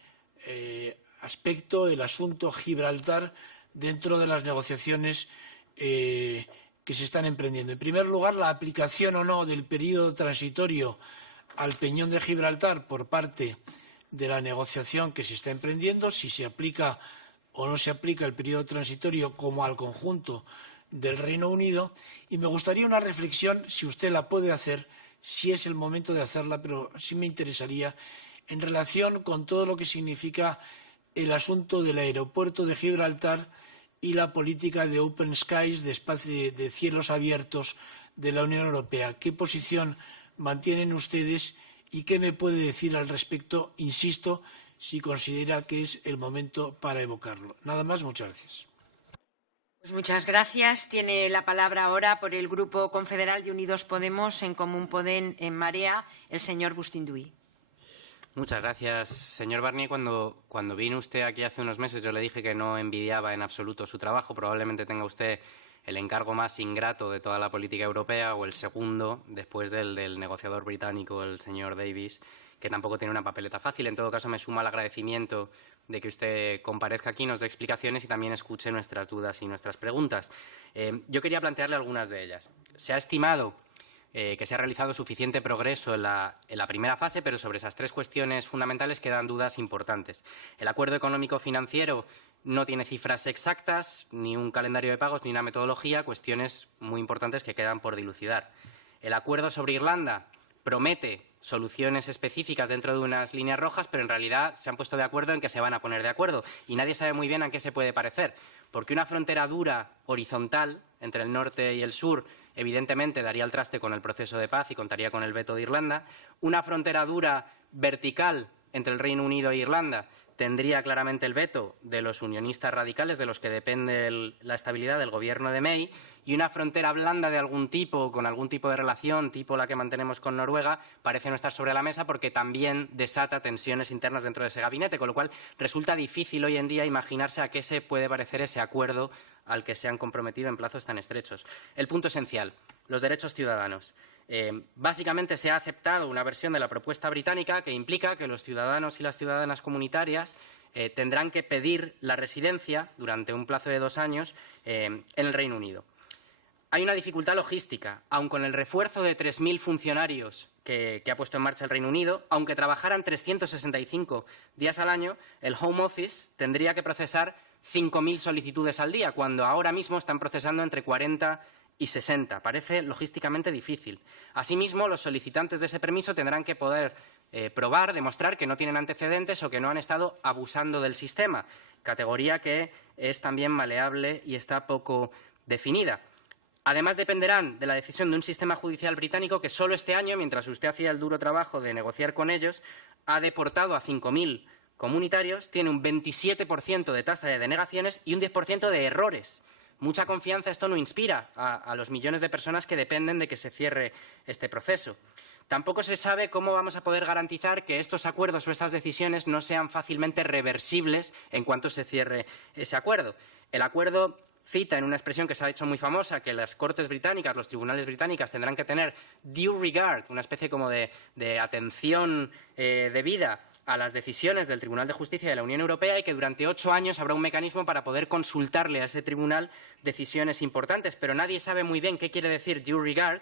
asunto Gibraltar dentro de las negociaciones que se están emprendiendo. En primer lugar, la aplicación o no del periodo transitorio al Peñón de Gibraltar por parte de la negociación que se está emprendiendo, si se aplica o no se aplica el periodo transitorio como al conjunto del Reino Unido. Y me gustaría una reflexión, si usted la puede hacer, si es el momento de hacerla, pero sí me interesaría, en relación con todo lo que significa el asunto del aeropuerto de Gibraltar y la política de Open Skies, de cielos abiertos de la Unión Europea. ¿Qué posición mantienen ustedes y qué me puede decir al respecto? Insisto, si considera que es el momento para evocarlo. Nada más, muchas gracias. Pues muchas gracias. Tiene la palabra ahora por el Grupo Confederal de Unidos Podemos, en Común Podem, en Marea, el señor Bustinduy. Muchas gracias. Señor Barnier, cuando vino usted aquí hace unos meses, yo le dije que no envidiaba en absoluto su trabajo. Probablemente tenga usted el encargo más ingrato de toda la política europea, o el segundo, después del negociador británico, el señor Davis, que tampoco tiene una papeleta fácil. En todo caso, me suma el agradecimiento de que usted comparezca aquí, nos dé explicaciones y también escuche nuestras dudas y nuestras preguntas. Yo quería plantearle algunas de ellas. Se ha estimado que se ha realizado suficiente progreso en la primera fase, pero sobre esas tres cuestiones fundamentales quedan dudas importantes. El acuerdo económico-financiero no tiene cifras exactas, ni un calendario de pagos, ni una metodología, cuestiones muy importantes que quedan por dilucidar. El acuerdo sobre Irlanda promete soluciones específicas dentro de unas líneas rojas, pero en realidad se han puesto de acuerdo en que se van a poner de acuerdo y nadie sabe muy bien a qué se puede parecer, porque una frontera dura, horizontal, entre el norte y el sur, evidentemente daría el traste con el proceso de paz y contaría con el veto de Irlanda. Una frontera dura, vertical, entre el Reino Unido e Irlanda, tendría claramente el veto de los unionistas radicales, de los que depende la estabilidad del gobierno de May, y una frontera blanda de algún tipo, con algún tipo de relación, tipo la que mantenemos con Noruega, parece no estar sobre la mesa porque también desata tensiones internas dentro de ese gabinete, con lo cual resulta difícil hoy en día imaginarse a qué se puede parecer ese acuerdo al que se han comprometido en plazos tan estrechos. El punto esencial, los derechos ciudadanos. Básicamente se ha aceptado una versión de la propuesta británica que implica que los ciudadanos y las ciudadanas comunitarias tendrán que pedir la residencia durante un plazo de 2 años en el Reino Unido. Hay una dificultad logística. Aun con el refuerzo de 3.000 funcionarios que ha puesto en marcha el Reino Unido, aunque trabajaran 365 días al año, el Home Office tendría que procesar 5.000 solicitudes al día, cuando ahora mismo están procesando entre 40 y 60. Parece logísticamente difícil. Asimismo, los solicitantes de ese permiso tendrán que poder probar, demostrar que no tienen antecedentes o que no han estado abusando del sistema, categoría que es también maleable y está poco definida. Además, dependerán de la decisión de un sistema judicial británico que solo este año, mientras usted hacía el duro trabajo de negociar con ellos, ha deportado a 5.000 comunitarios, tiene un 27% de tasa de denegaciones y un 10% de errores. Mucha confianza esto no inspira a los millones de personas que dependen de que se cierre este proceso. Tampoco se sabe cómo vamos a poder garantizar que estos acuerdos o estas decisiones no sean fácilmente reversibles en cuanto se cierre ese acuerdo. El acuerdo cita en una expresión que se ha hecho muy famosa que las Cortes británicas, los tribunales británicos tendrán que tener due regard, una especie como de atención debida a las decisiones del Tribunal de Justicia de la Unión Europea y que durante 8 años habrá un mecanismo para poder consultarle a ese tribunal decisiones importantes. Pero nadie sabe muy bien qué quiere decir due regard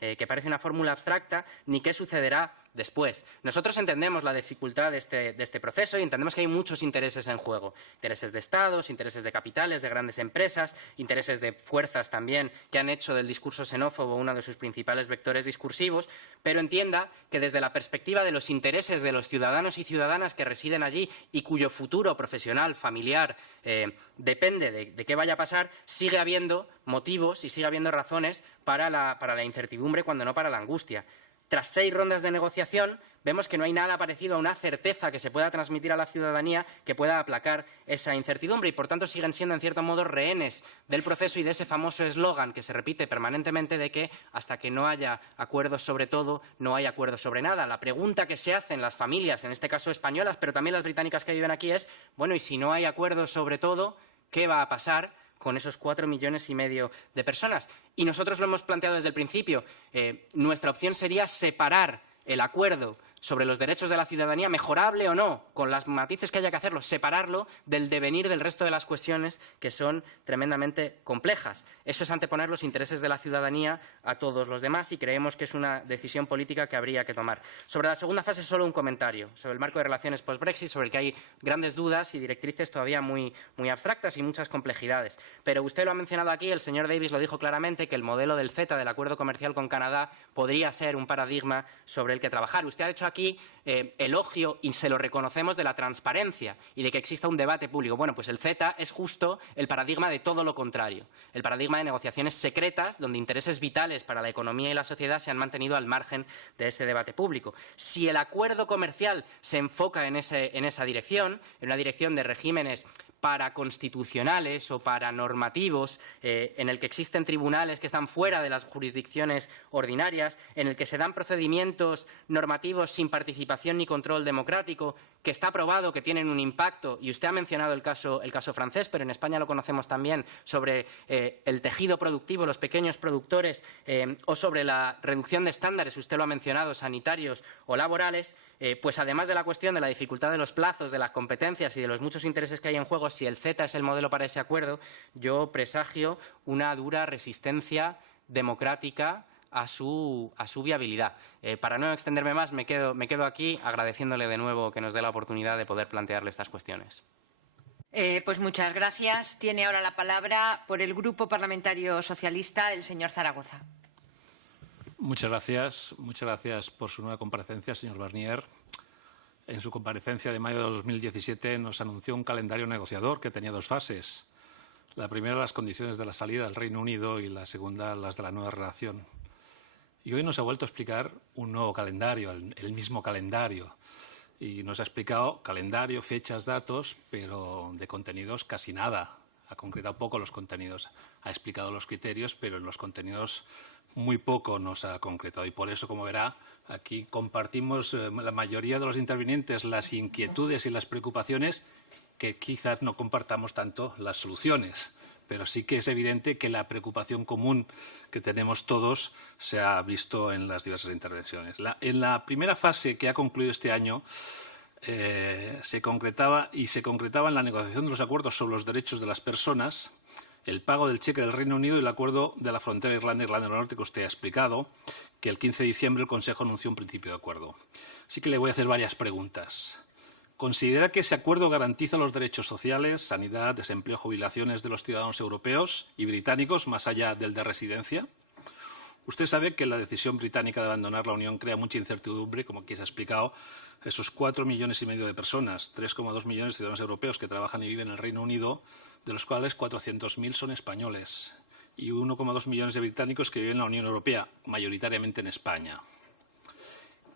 que parece una fórmula abstracta, ni qué sucederá después. Nosotros entendemos la dificultad de este proceso y entendemos que hay muchos intereses en juego. Intereses de Estados, intereses de capitales, de grandes empresas, intereses de fuerzas también que han hecho del discurso xenófobo uno de sus principales vectores discursivos, pero entienda que desde la perspectiva de los intereses de los ciudadanos y ciudadanas que residen allí y cuyo futuro profesional, familiar, depende de qué vaya a pasar, sigue habiendo motivos y sigue habiendo razones para la incertidumbre, cuando no para la angustia. Tras 6 rondas de negociación, vemos que no hay nada parecido a una certeza que se pueda transmitir a la ciudadanía que pueda aplacar esa incertidumbre y, por tanto, siguen siendo, en cierto modo, rehenes del proceso y de ese famoso eslogan que se repite permanentemente de que hasta que no haya acuerdos sobre todo, no hay acuerdos sobre nada. La pregunta que se hacen las familias, en este caso españolas, pero también las británicas que viven aquí es, bueno, y si no hay acuerdos sobre todo, ¿qué va a pasar con esos 4,5 millones de personas? Y nosotros lo hemos planteado desde el principio. Nuestra opción sería separar el acuerdo sobre los derechos de la ciudadanía, mejorable o no, con las matices que haya que hacerlo, separarlo del devenir del resto de las cuestiones que son tremendamente complejas. Eso es anteponer los intereses de la ciudadanía a todos los demás y creemos que es una decisión política que habría que tomar. Sobre la segunda fase, solo un comentario. Sobre el marco de relaciones post-Brexit, sobre el que hay grandes dudas y directrices todavía muy abstractas y muchas complejidades. Pero usted lo ha mencionado aquí, el señor Davis lo dijo claramente, que el modelo del CETA, del acuerdo comercial con Canadá, podría ser un paradigma sobre el que trabajar. Usted ha hecho aquí elogio, y se lo reconocemos, de la transparencia y de que exista un debate público. Bueno, pues el CETA es justo el paradigma de todo lo contrario, el paradigma de negociaciones secretas donde intereses vitales para la economía y la sociedad se han mantenido al margen de ese debate público. Si el acuerdo comercial se enfoca en esa dirección, en una dirección de regímenes paraconstitucionales o paranormativos, en el que existen tribunales que están fuera de las jurisdicciones ordinarias, en el que se dan procedimientos normativos sin participación ni control democrático, que está probado que tienen un impacto, y usted ha mencionado el caso francés, pero en España lo conocemos también, sobre el tejido productivo, los pequeños productores, o sobre la reducción de estándares, usted lo ha mencionado, sanitarios o laborales, pues además de la cuestión de la dificultad de los plazos, de las competencias y de los muchos intereses que hay en juego, si el CETA es el modelo para ese acuerdo, yo presagio una dura resistencia democrática a su viabilidad. Para no extenderme más, me quedo aquí agradeciéndole de nuevo que nos dé la oportunidad de poder plantearle estas cuestiones. Pues muchas gracias. Tiene ahora la palabra por el Grupo Parlamentario Socialista el señor Zaragoza. Muchas gracias por su nueva comparecencia, señor Barnier. En su comparecencia de mayo de 2017 nos anunció un calendario negociador que tenía 2 fases. La primera, las condiciones de la salida del Reino Unido, y la segunda, las de la nueva relación. Y hoy nos ha vuelto a explicar un nuevo calendario, el mismo calendario. Y nos ha explicado calendario, fechas, datos, pero de contenidos casi nada. Ha concretado poco los contenidos. Ha explicado los criterios, pero en los contenidos muy poco nos ha concretado. Y por eso, como verá, aquí compartimos la mayoría de los intervinientes las inquietudes y las preocupaciones, que quizás no compartamos tanto las soluciones. Pero sí que es evidente que la preocupación común que tenemos todos se ha visto en las diversas intervenciones. En la primera fase, que ha concluido este año, se concretaba en la negociación de los acuerdos sobre los derechos de las personas, el pago del cheque del Reino Unido y el acuerdo de la frontera Irlanda del Norte, que usted ha explicado, que el 15 de diciembre el Consejo anunció un principio de acuerdo. Así que le voy a hacer varias preguntas. ¿Considera que ese acuerdo garantiza los derechos sociales, sanidad, desempleo, jubilaciones de los ciudadanos europeos y británicos, más allá del de residencia? Usted sabe que la decisión británica de abandonar la Unión crea mucha incertidumbre, como aquí se ha explicado. Esos 4,5 millones de personas, 3,2 millones de ciudadanos europeos que trabajan y viven en el Reino Unido, de los cuales 400.000 son españoles, y 1,2 millones de británicos que viven en la Unión Europea, mayoritariamente en España.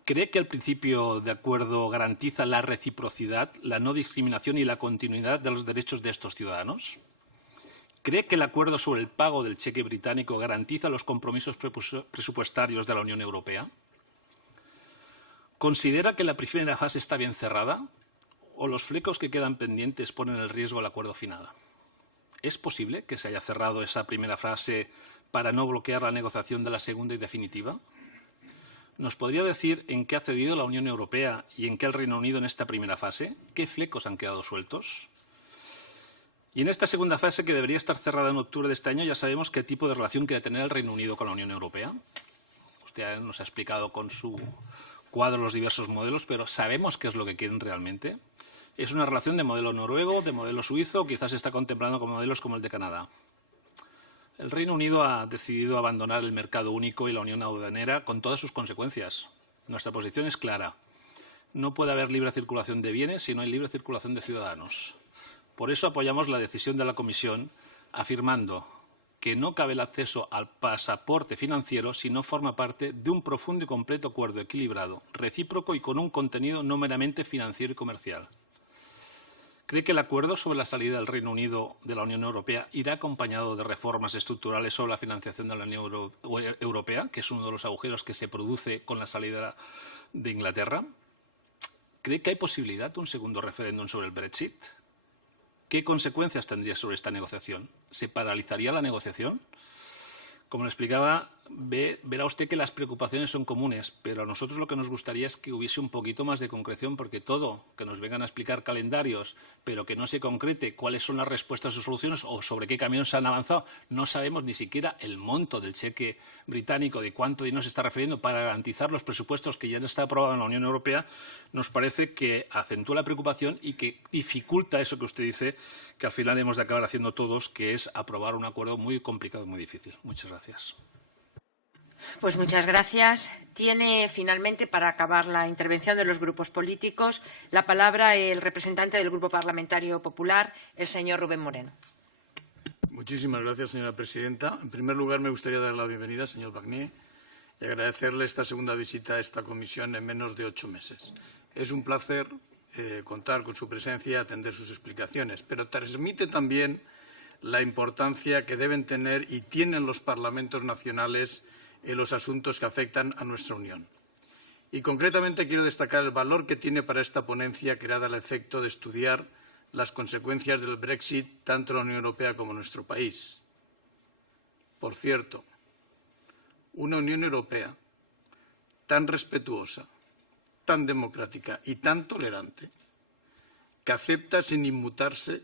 ¿Cree que el principio de acuerdo garantiza la reciprocidad, la no discriminación y la continuidad de los derechos de estos ciudadanos? ¿Cree que el acuerdo sobre el pago del cheque británico garantiza los compromisos presupuestarios de la Unión Europea? ¿Considera que la primera fase está bien cerrada o los flecos que quedan pendientes ponen en riesgo el acuerdo final? ¿Es posible que se haya cerrado esa primera fase para no bloquear la negociación de la segunda y definitiva? ¿Nos podría decir en qué ha cedido la Unión Europea y en qué el Reino Unido en esta primera fase? ¿Qué flecos han quedado sueltos? Y en esta segunda fase, que debería estar cerrada en octubre de este año, ya sabemos qué tipo de relación quiere tener el Reino Unido con la Unión Europea. Usted nos ha explicado con su cuadro los diversos modelos, pero ¿sabemos qué es lo que quieren realmente? ¿Es una relación de modelo noruego, de modelo suizo, o quizás se está contemplando con modelos como el de Canadá? El Reino Unido ha decidido abandonar el mercado único y la unión aduanera con todas sus consecuencias. Nuestra posición es clara. No puede haber libre circulación de bienes si no hay libre circulación de ciudadanos. Por eso apoyamos la decisión de la Comisión, afirmando que no cabe el acceso al pasaporte financiero si no forma parte de un profundo y completo acuerdo equilibrado, recíproco y con un contenido no meramente financiero y comercial. ¿Cree que el acuerdo sobre la salida del Reino Unido de la Unión Europea irá acompañado de reformas estructurales sobre la financiación de la Unión Europea, que es uno de los agujeros que se produce con la salida de Inglaterra? ¿Cree que hay posibilidad de un segundo referéndum sobre el Brexit? ¿Qué consecuencias tendría sobre esta negociación? ¿Se paralizaría la negociación? Como le explicaba, verá usted que las preocupaciones son comunes, pero a nosotros lo que nos gustaría es que hubiese un poquito más de concreción, porque todo, que nos vengan a explicar calendarios, pero que no se concrete cuáles son las respuestas o soluciones o sobre qué caminos se han avanzado, no sabemos ni siquiera el monto del cheque británico, de cuánto dinero se está refiriendo para garantizar los presupuestos que ya está aprobado en la Unión Europea, nos parece que acentúa la preocupación y que dificulta eso que usted dice, que al final hemos de acabar haciendo todos, que es aprobar un acuerdo muy complicado y muy difícil. Muchas gracias. Pues muchas gracias. Tiene finalmente, para acabar la intervención de los grupos políticos, la palabra el representante del Grupo Parlamentario Popular, el señor Rubén Moreno. Muchísimas gracias, señora presidenta. En primer lugar, me gustaría dar la bienvenida al señor Barnier y agradecerle esta segunda visita a esta comisión en menos de 8 meses. Es un placer contar con su presencia y atender sus explicaciones, pero transmite también la importancia que deben tener y tienen los parlamentos nacionales en los asuntos que afectan a nuestra Unión. Y concretamente quiero destacar el valor que tiene para esta ponencia creada al efecto de estudiar las consecuencias del Brexit tanto en la Unión Europea como en nuestro país. Por cierto, una Unión Europea tan respetuosa, tan democrática y tan tolerante que acepta sin inmutarse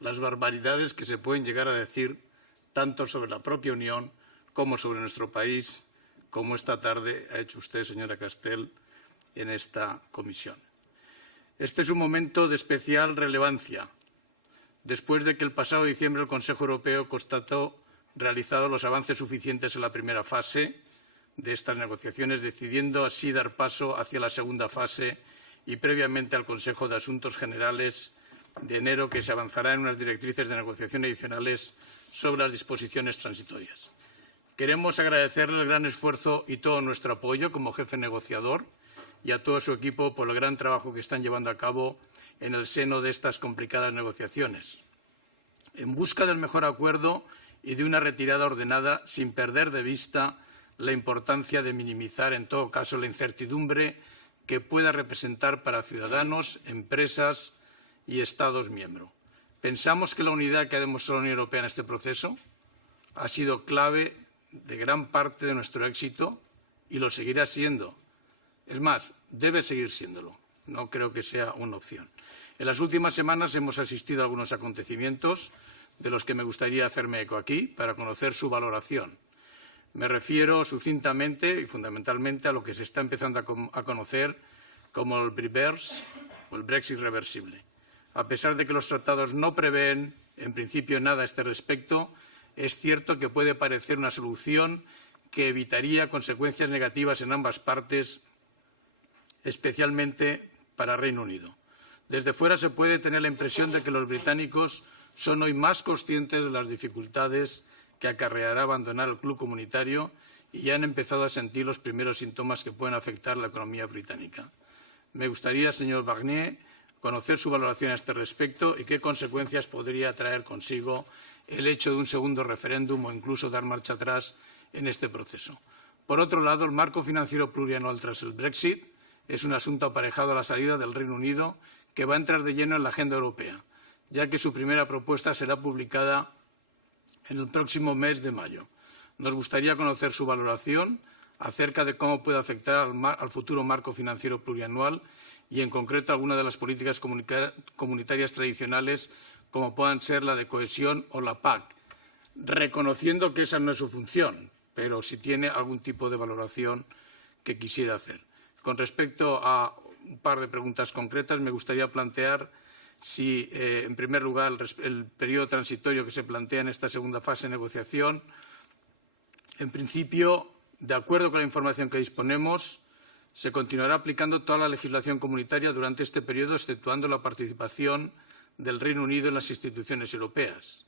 las barbaridades que se pueden llegar a decir tanto sobre la propia Unión como sobre nuestro país, como esta tarde ha hecho usted, señora Castel, en esta comisión. Este es un momento de especial relevancia, después de que el pasado diciembre el Consejo Europeo constató realizados los avances suficientes en la primera fase de estas negociaciones, decidiendo así dar paso hacia la segunda fase y previamente al Consejo de Asuntos Generales de enero, que se avanzará en unas directrices de negociación adicionales sobre las disposiciones transitorias. Queremos agradecerle el gran esfuerzo y todo nuestro apoyo como jefe negociador y a todo su equipo por el gran trabajo que están llevando a cabo en el seno de estas complicadas negociaciones, en busca del mejor acuerdo y de una retirada ordenada, sin perder de vista la importancia de minimizar, en todo caso, la incertidumbre que pueda representar para ciudadanos, empresas y Estados miembros. Pensamos que la unidad que ha demostrado la Unión Europea en este proceso ha sido clave de gran parte de nuestro éxito y lo seguirá siendo. Es más, debe seguir siéndolo. No creo que sea una opción. En las últimas semanas hemos asistido a algunos acontecimientos de los que me gustaría hacerme eco aquí para conocer su valoración. Me refiero sucintamente y fundamentalmente a lo que se está empezando a conocer como el Reverse o el Brexit reversible. A pesar de que los tratados no prevén en principio nada a este respecto, es cierto que puede parecer una solución que evitaría consecuencias negativas en ambas partes, especialmente para el Reino Unido. Desde fuera se puede tener la impresión de que los británicos son hoy más conscientes de las dificultades que acarreará abandonar el club comunitario y ya han empezado a sentir los primeros síntomas que pueden afectar la economía británica. Me gustaría, señor Barnier, conocer su valoración a este respecto y qué consecuencias podría traer consigo el hecho de un segundo referéndum o incluso dar marcha atrás en este proceso. Por otro lado, el marco financiero plurianual tras el Brexit es un asunto aparejado a la salida del Reino Unido que va a entrar de lleno en la agenda europea, ya que su primera propuesta será publicada en el próximo mes de mayo. Nos gustaría conocer su valoración acerca de cómo puede afectar al futuro marco financiero plurianual y, en concreto, algunas de las políticas comunitarias tradicionales, como puedan ser la de cohesión o la PAC, reconociendo que esa no es su función, pero si tiene algún tipo de valoración que quisiera hacer. Con respecto a un par de preguntas concretas, me gustaría plantear si, en primer lugar, el periodo transitorio que se plantea en esta segunda fase de negociación, en principio, de acuerdo con la información que disponemos, se continuará aplicando toda la legislación comunitaria durante este periodo, exceptuando la participación del Reino Unido en las instituciones europeas.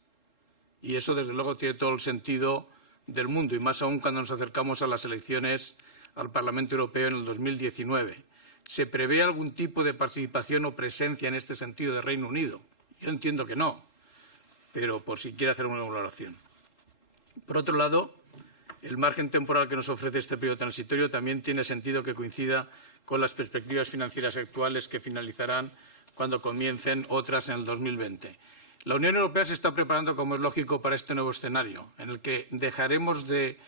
Y eso, desde luego, tiene todo el sentido del mundo, y más aún cuando nos acercamos a las elecciones al Parlamento Europeo en el 2019. ¿Se prevé algún tipo de participación o presencia en este sentido del Reino Unido? Yo entiendo que no, pero por si quiere hacer una valoración. Por otro lado, el margen temporal que nos ofrece este periodo transitorio también tiene sentido que coincida con las perspectivas financieras actuales que finalizarán cuando comiencen otras en el 2020. La Unión Europea se está preparando, como es lógico, para este nuevo escenario, en el que dejaremos de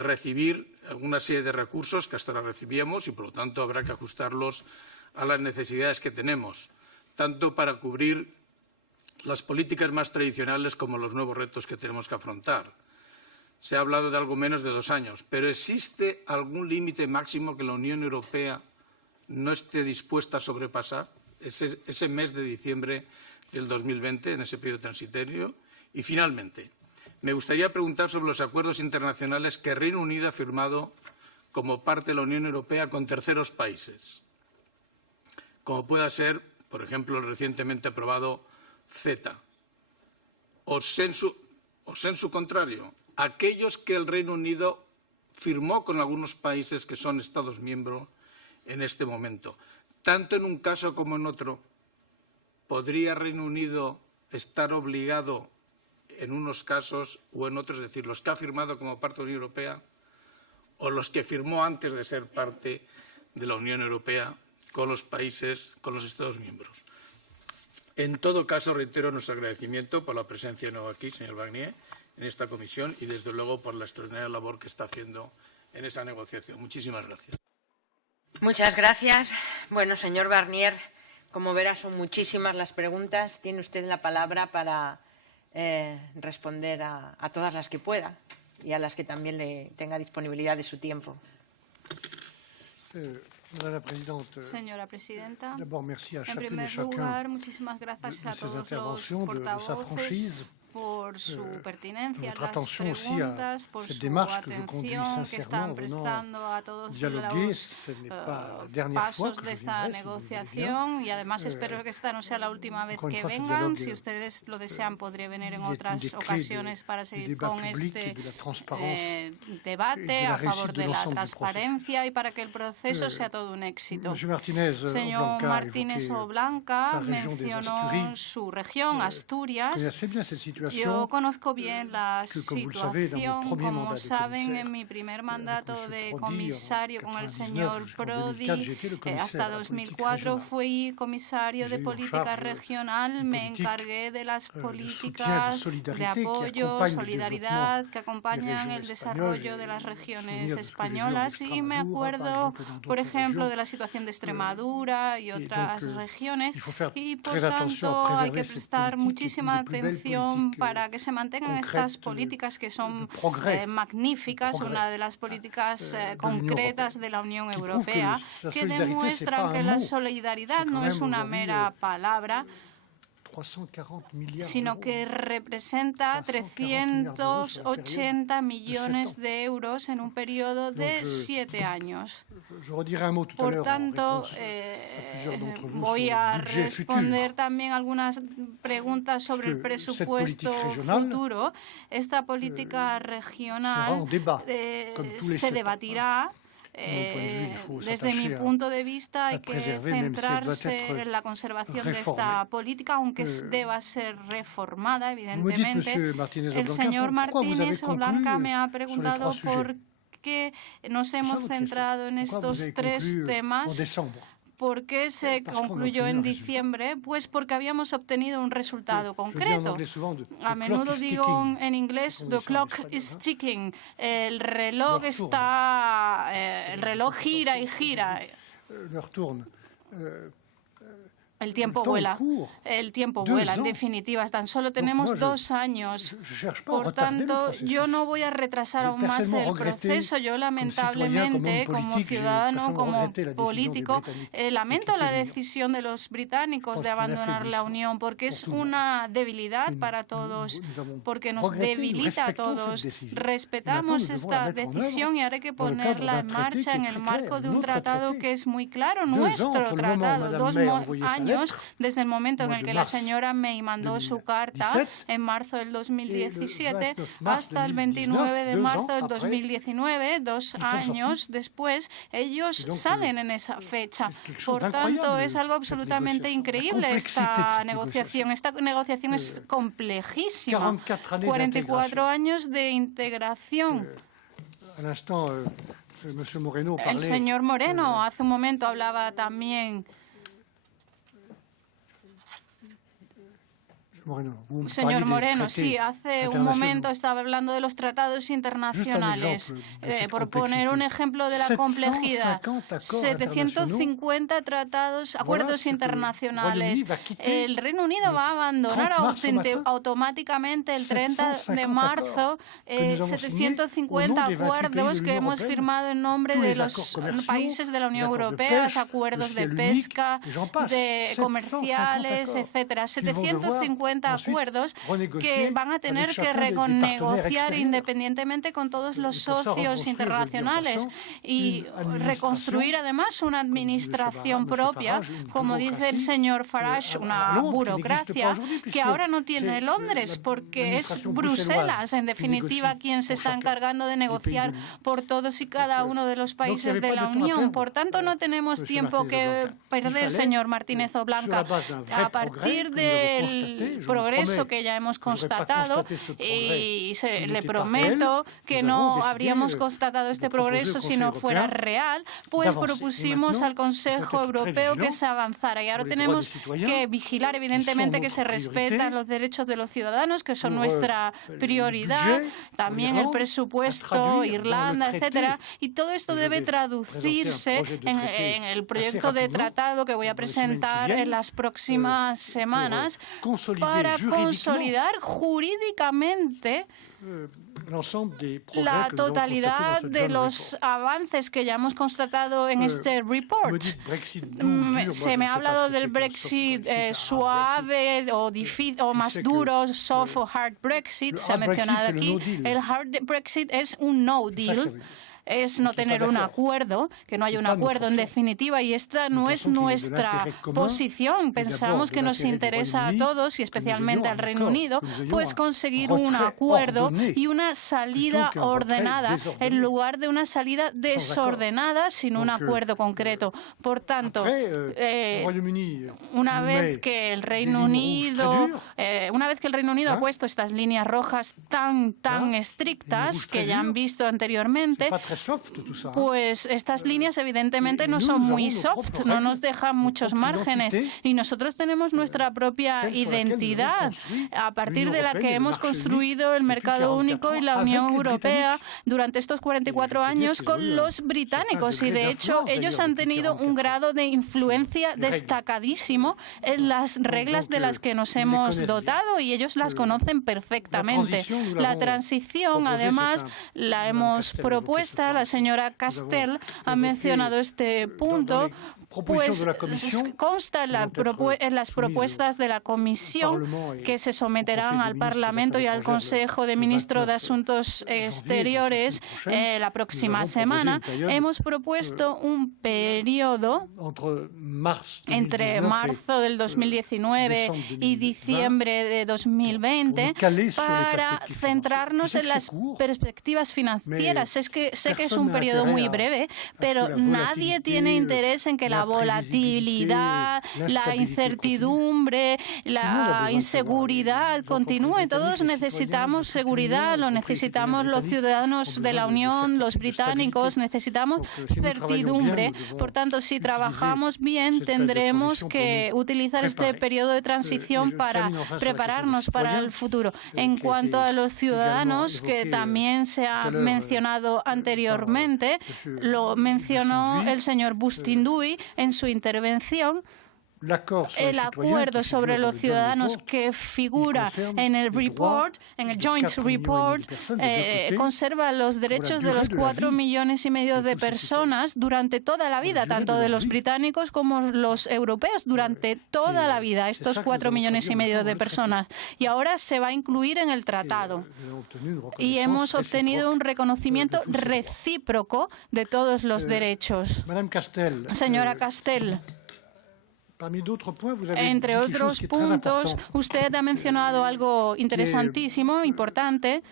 recibir una serie de recursos que hasta ahora recibíamos y, por lo tanto, habrá que ajustarlos a las necesidades que tenemos, tanto para cubrir las políticas más tradicionales como los nuevos retos que tenemos que afrontar. Se ha hablado de algo menos de 2 años, pero ¿existe algún límite máximo que la Unión Europea no esté dispuesta a sobrepasar ese mes de diciembre del 2020, en ese periodo transitorio? Y, finalmente, me gustaría preguntar sobre los acuerdos internacionales que Reino Unido ha firmado como parte de la Unión Europea con terceros países, como pueda ser, por ejemplo, el recientemente aprobado CETA, o sensu contrario, aquellos que el Reino Unido firmó con algunos países que son Estados miembros en este momento. Tanto en un caso como en otro, ¿podría Reino Unido estar obligado en unos casos o en otros, es decir, los que ha firmado como parte de la Unión Europea o los que firmó antes de ser parte de la Unión Europea con los países, con los Estados miembros? En todo caso, reitero nuestro agradecimiento por la presencia de nuevo aquí, señor Barnier, en esta comisión y, desde luego, por la extraordinaria labor que está haciendo en esa negociación. Muchísimas gracias. Muchas gracias. Bueno, señor Barnier, como verá, son muchísimas las preguntas. Tiene usted la palabra para responder a todas las que pueda y a las que también le tenga disponibilidad de su tiempo. Señora Presidenta, en primer lugar, muchísimas gracias a todos los portavoces por su pertinencia a las preguntas, por su atención que están prestando a todos los pasos de esta negociación, y además espero que esta no sea la última vez que vengan. Si ustedes lo desean, podré venir en otras ocasiones para seguir con este debate a favor de la transparencia y para que el proceso sea todo un éxito. Señor Martínez Oblanca mencionó su región, Asturias. Yo conozco bien la situación. Como saben, en mi primer mandato de comisario con el señor Prodi, hasta 2004 fui comisario de política regional. Me encargué de las políticas de apoyo, solidaridad que acompañan el desarrollo de las regiones españolas, y me acuerdo, por ejemplo, de la situación de Extremadura y otras regiones, y por tanto hay que prestar muchísima atención para que se mantengan estas políticas que son magníficas, una de las políticas concretas de la Unión Europea, que demuestran que la solidaridad no es una mera palabra, sino que representa 380 millones de euros en un periodo de 7 años. Por tanto, voy a responder también algunas preguntas sobre el presupuesto futuro. Esta política regional se debatirá. Desde mi punto de vista, hay que centrarse en la conservación de esta política, aunque deba ser reformada, evidentemente. El señor Martínez Oblanca me ha preguntado por qué nos hemos centrado en estos 3 temas. ¿Por qué se concluyó en diciembre? Pues porque habíamos obtenido un resultado concreto. A menudo digo en inglés, the clock is ticking. El reloj gira y gira. El tiempo vuela. El tiempo vuela, en definitiva. Tan solo tenemos 2 años. Por tanto, yo no voy a retrasar aún más el proceso. Yo, lamentablemente, como ciudadano, como político, lamento la decisión de los británicos de abandonar la Unión, porque es una debilidad para todos, porque nos debilita a todos. Respetamos esta decisión y ahora hay que ponerla en marcha en el marco de un tratado que es muy claro, nuestro tratado. 2 años desde el momento en el que la señora May mandó su carta en marzo del 2017 hasta el 29 de marzo del 2019, 2 años después, ellos salen en esa fecha. Por tanto, es algo absolutamente increíble esta negociación. Esta negociación es complejísima. 44 años de integración. El señor Moreno hace un momento hablaba también. Señor Moreno, sí, hace un momento estaba hablando de los tratados internacionales. Por poner un ejemplo de la complejidad, 750 acuerdos internacionales. El Reino Unido va a abandonar automáticamente el 30 de marzo 750 acuerdos que hemos firmado en nombre de los países de la Unión Europea, acuerdos de pesca, de comerciales, etcétera. 750 acuerdos que van a tener que renegociar independientemente con todos los socios internacionales y reconstruir además una administración propia, como dice el señor Farage, una burocracia que ahora no tiene Londres porque es Bruselas, en definitiva, quien se está encargando de negociar por todos y cada uno de los países de la Unión. Por tanto, no tenemos tiempo que perder, señor Martínez Oblanca. A partir del progreso que ya hemos constatado, y le prometo que no habríamos constatado este progreso si no fuera real, pues propusimos al Consejo Europeo que se avanzara. Y ahora tenemos que vigilar, evidentemente, que se respetan los derechos de los ciudadanos, que son nuestra prioridad, también el presupuesto, Irlanda, etcétera. Y todo esto debe traducirse en el proyecto de tratado que voy a presentar en las próximas semanas para consolidar jurídicamente la totalidad de los avances que ya hemos constatado en este report. Se me ha hablado del Brexit suave o más duro, soft o hard Brexit, se ha mencionado aquí. El hard Brexit es un no deal. Es no tener un acuerdo, que no haya un acuerdo en definitiva, y esta no es nuestra posición. Pensamos que nos interesa a todos y especialmente al Reino Unido, pues conseguir un acuerdo y una salida ordenada en lugar de una salida desordenada sin un acuerdo concreto. Por tanto, una vez que el Reino Unido ha puesto estas líneas rojas tan estrictas que ya han visto anteriormente, pues estas líneas evidentemente no son muy soft, no nos dejan muchos márgenes, y nosotros tenemos nuestra propia identidad a partir de la que hemos construido el mercado único y la Unión Europea durante estos 44 años con los británicos, y de hecho ellos han tenido un grado de influencia destacadísimo en las reglas de las que nos hemos dotado y ellos las conocen perfectamente. La transición, además, la hemos propuesto. La señora Castell ha mencionado este punto, pues consta en las propuestas de la Comisión que se someterán al Parlamento y al Consejo de Ministros de Asuntos Exteriores la próxima semana. Hemos propuesto un periodo entre marzo del 2019 y diciembre de 2020 para centrarnos en las perspectivas financieras. Sé que es un periodo muy breve, pero nadie tiene interés en que la volatilidad, la incertidumbre, la inseguridad continúe. Todos necesitamos seguridad, lo necesitamos los ciudadanos de la Unión, los británicos, necesitamos certidumbre. Por tanto, si trabajamos bien, tendremos que utilizar este periodo de transición para prepararnos para el futuro. En cuanto a los ciudadanos, que también se ha mencionado anteriormente, lo mencionó el señor Bustinduy en su intervención, el acuerdo sobre los ciudadanos que figura en el report, en el joint report, conserva los derechos de los 4,5 millones de personas durante toda la vida, tanto de los británicos como los europeos, durante toda la vida, estos 4,5 millones de personas. Y ahora se va a incluir en el tratado. Y hemos obtenido un reconocimiento recíproco de todos los derechos. Señora Castel, entre otros puntos, usted ha mencionado algo interesantísimo, importante,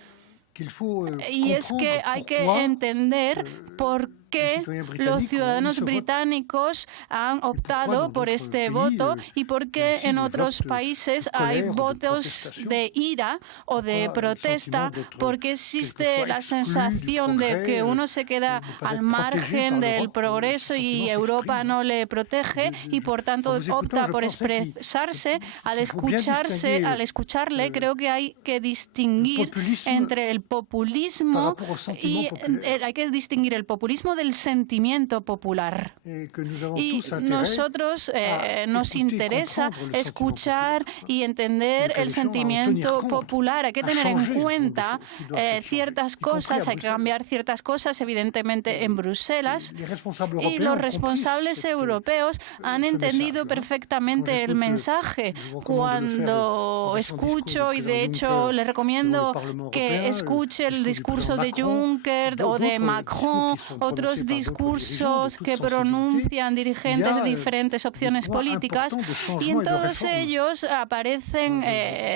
y es que hay que entender por qué los ciudadanos británicos han optado por este voto y por qué en otros países hay votos de ira o de protesta, porque existe la sensación de que uno se queda al margen del progreso y Europa no le protege y por tanto opta por expresarse. Al escucharle, creo que hay que distinguir entre el populismo y hay que distinguir el populismo del sentimiento popular. Y nosotros nos interesa escuchar y entender el sentimiento popular. Hay que tener en cuenta ciertas cosas, hay que cambiar ciertas cosas, evidentemente, en Bruselas. Y los responsables europeos han entendido perfectamente el mensaje. Cuando escucho, y de hecho le recomiendo que escuche el discurso de Juncker o de Macron, otros discursos que pronuncian dirigentes de diferentes opciones políticas, y en todos ellos aparecen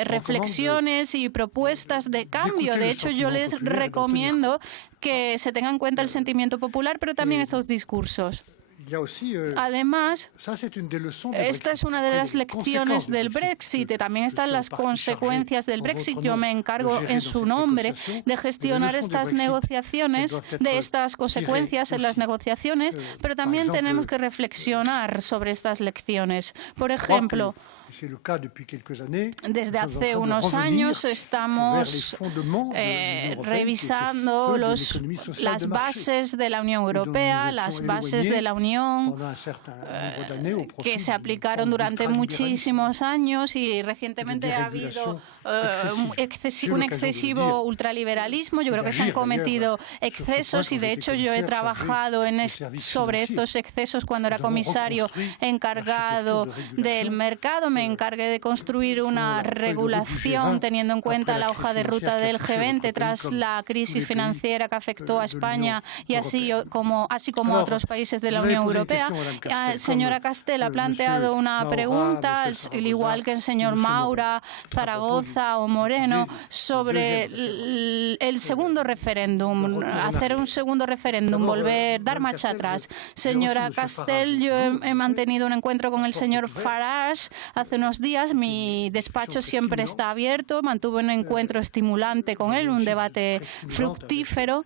reflexiones y propuestas de cambio. De hecho, yo les recomiendo que se tenga en cuenta el sentimiento popular, pero también estos discursos. Además, esta es una de las lecciones del Brexit. También están las consecuencias del Brexit. Yo me encargo en su nombre de gestionar estas negociaciones, de estas consecuencias en las negociaciones, pero también tenemos que reflexionar sobre estas lecciones. Por ejemplo, desde hace unos años estamos revisando las bases de la Unión Europea, las bases de la Unión que se aplicaron durante muchísimos años, y recientemente ha habido un excesivo ultraliberalismo. Yo creo que se han cometido excesos y de hecho yo he trabajado sobre estos excesos cuando era comisario encargado del mercado. Me encargué de construir una regulación teniendo en cuenta la hoja de ruta del G20 tras la crisis financiera que afectó a España y así como a otros países de la Unión Europea. Señora Castel ha planteado una pregunta, al igual que el señor Maura, Zaragoza o Moreno, sobre el segundo referéndum, hacer un segundo referéndum, dar marcha atrás. Señora Castel, yo he mantenido un encuentro con el señor Farage hace unos días. Mi despacho siempre está abierto. Mantuve un encuentro estimulante con él, un debate fructífero.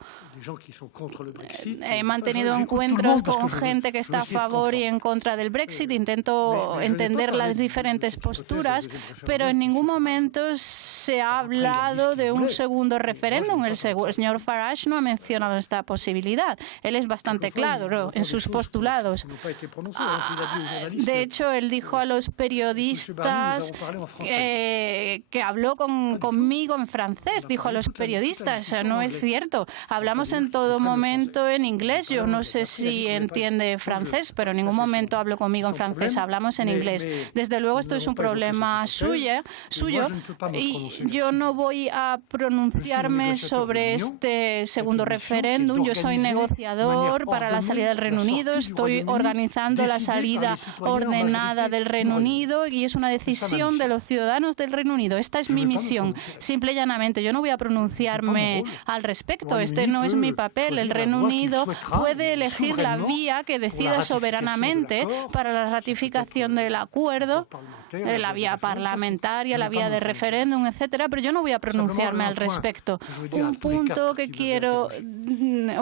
He mantenido encuentros con gente que está a favor y en contra del Brexit. Intento entender las diferentes posturas, pero en ningún momento se ha hablado de un segundo referéndum. El señor Farage no ha mencionado esta posibilidad. Él es bastante claro en sus postulados. De hecho, él dijo a los periodistas que habló conmigo en francés. Dijo a los periodistas, no es cierto. Hablamos en todo momento en inglés. Yo no sé si entiende francés, pero en ningún momento habló conmigo en francés. Hablamos en inglés. Desde luego, esto es un problema suyo y yo no voy a pronunciarme sobre este segundo referéndum. Yo soy negociador para la salida del Reino Unido. Estoy organizando la salida ordenada del Reino Unido y es una decisión de los ciudadanos del Reino Unido. Esta es mi misión, simple y llanamente. Yo no voy a pronunciarme al respecto. Este no es mi papel. El Reino Unido puede elegir la vía que decida soberanamente para la ratificación del acuerdo, la vía parlamentaria, la vía de referéndum, etcétera, pero yo no voy a pronunciarme al respecto. Un punto que quiero,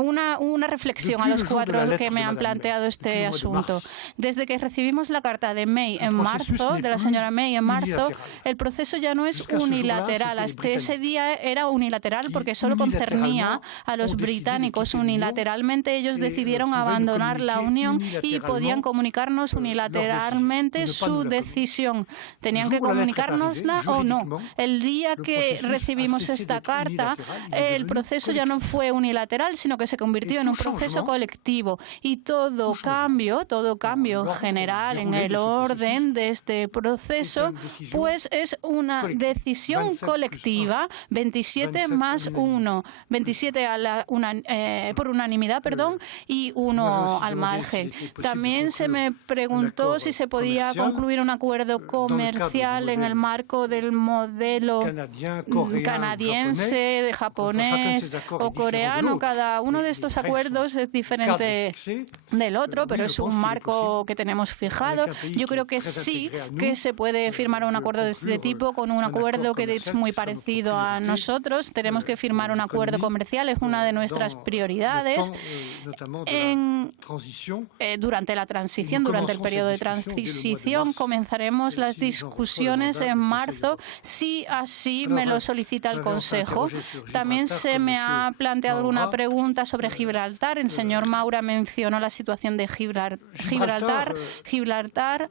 una reflexión a los cuatro que me han planteado este asunto. Desde que recibimos la carta de May en marzo, de la señora May en marzo, el proceso ya no es unilateral. Hasta ese día era unilateral porque solo concernía a los británicos. Unilateralmente ellos decidieron abandonar la Unión y podían comunicarnos unilateralmente su decisión. Tenían que comunicárnosla o no. El día que recibimos esta carta, el proceso ya no fue unilateral, sino que se convirtió en un proceso colectivo. Y todo cambio general en el orden de este proceso, pues es una decisión colectiva, 27 más 1, 27 por unanimidad, y 1 al margen. También se me preguntó si se podía concluir un acuerdo comercial en el marco del modelo canadiense, japonés o coreano. Cada uno de estos acuerdos es diferente del otro, pero es un marco que tenemos fijado. Yo creo que sí que se puede firmar un acuerdo de este tipo con un acuerdo que es muy parecido a nosotros. Tenemos que firmar un acuerdo comercial, es una de nuestras prioridades durante la transición, durante el periodo de transición. Comenzaremos las discusiones en marzo, si así me lo solicita el Consejo. También se me ha planteado una pregunta sobre Gibraltar. El señor Maura mencionó la situación de Gibraltar. Gibraltar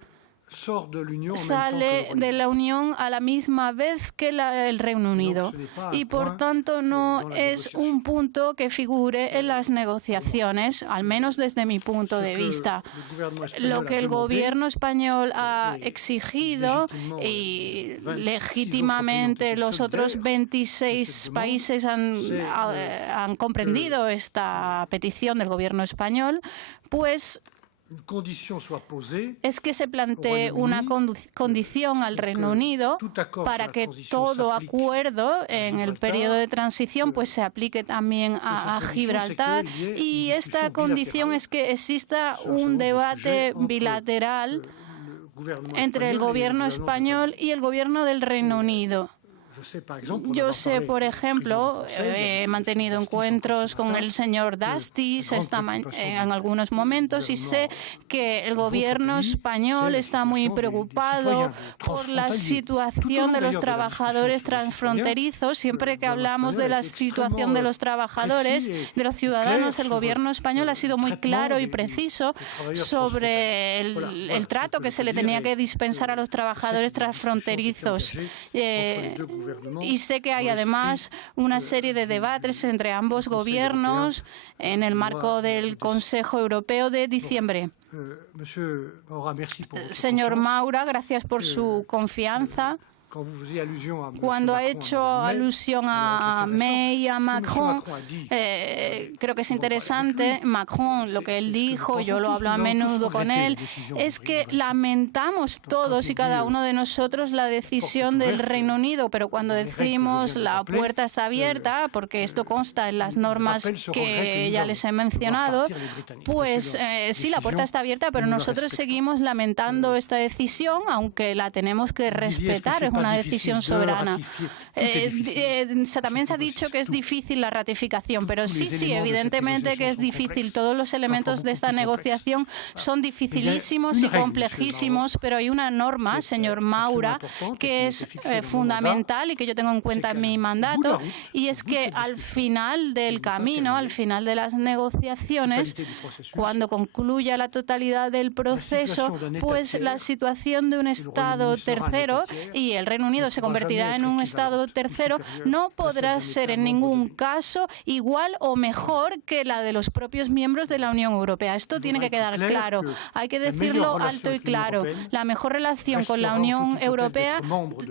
sale de la Unión a la misma vez que el Reino Unido y, por tanto, no es un punto que figure en las negociaciones, al menos desde mi punto de vista. Lo que el gobierno español ha exigido y legítimamente los otros 26 países han comprendido esta petición del gobierno español, pues es que se plantee una condición al Reino Unido para que todo acuerdo en el periodo de transición pues se aplique también a Gibraltar, y esta condición es que exista un debate bilateral entre el gobierno español y el gobierno del Reino Unido. Yo sé, por ejemplo, he mantenido encuentros con el señor Dastis en algunos momentos y sé que el gobierno español está muy preocupado por la situación de los trabajadores transfronterizos. Siempre que hablamos de la situación de los trabajadores, de los ciudadanos, el gobierno español ha sido muy claro y preciso sobre el trato que se le tenía que dispensar a los trabajadores transfronterizos. Y sé que hay además una serie de debates entre ambos gobiernos en el marco del Consejo Europeo de diciembre. Señor Maura, gracias por su confianza. Cuando ha hecho alusión a May y a Macron, creo que es interesante. Macron, lo que él dijo, yo lo hablo a menudo con él, es que lamentamos todos y cada uno de nosotros la decisión del Reino Unido, pero cuando decimos la puerta está abierta, porque esto consta en las normas que ya les he mencionado, pues sí, la puerta está abierta, pero nosotros seguimos lamentando esta decisión, aunque la tenemos que respetar. Es una decisión soberana. También se ha dicho que es difícil la ratificación, pero sí, evidentemente que es difícil. Todos los elementos de esta negociación son dificilísimos y complejísimos, pero hay una norma, señor Maura, que es fundamental y que yo tengo en cuenta en mi mandato, y es que al final del camino, al final de las negociaciones, cuando concluya la totalidad del proceso, pues la situación de un Estado tercero, y el Reino Unido se convertirá en un Estado tercero, no podrá ser en ningún caso igual o mejor que la de los propios miembros de la Unión Europea. Esto tiene que quedar claro. Hay que decirlo alto y claro. La mejor relación con la Unión Europea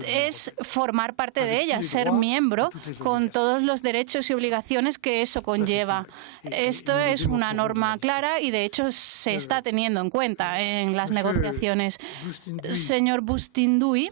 es formar parte de ella, ser miembro con todos los derechos y obligaciones que eso conlleva. Esto es una norma clara y, de hecho, se está teniendo en cuenta en las negociaciones. Señor Bustinduy,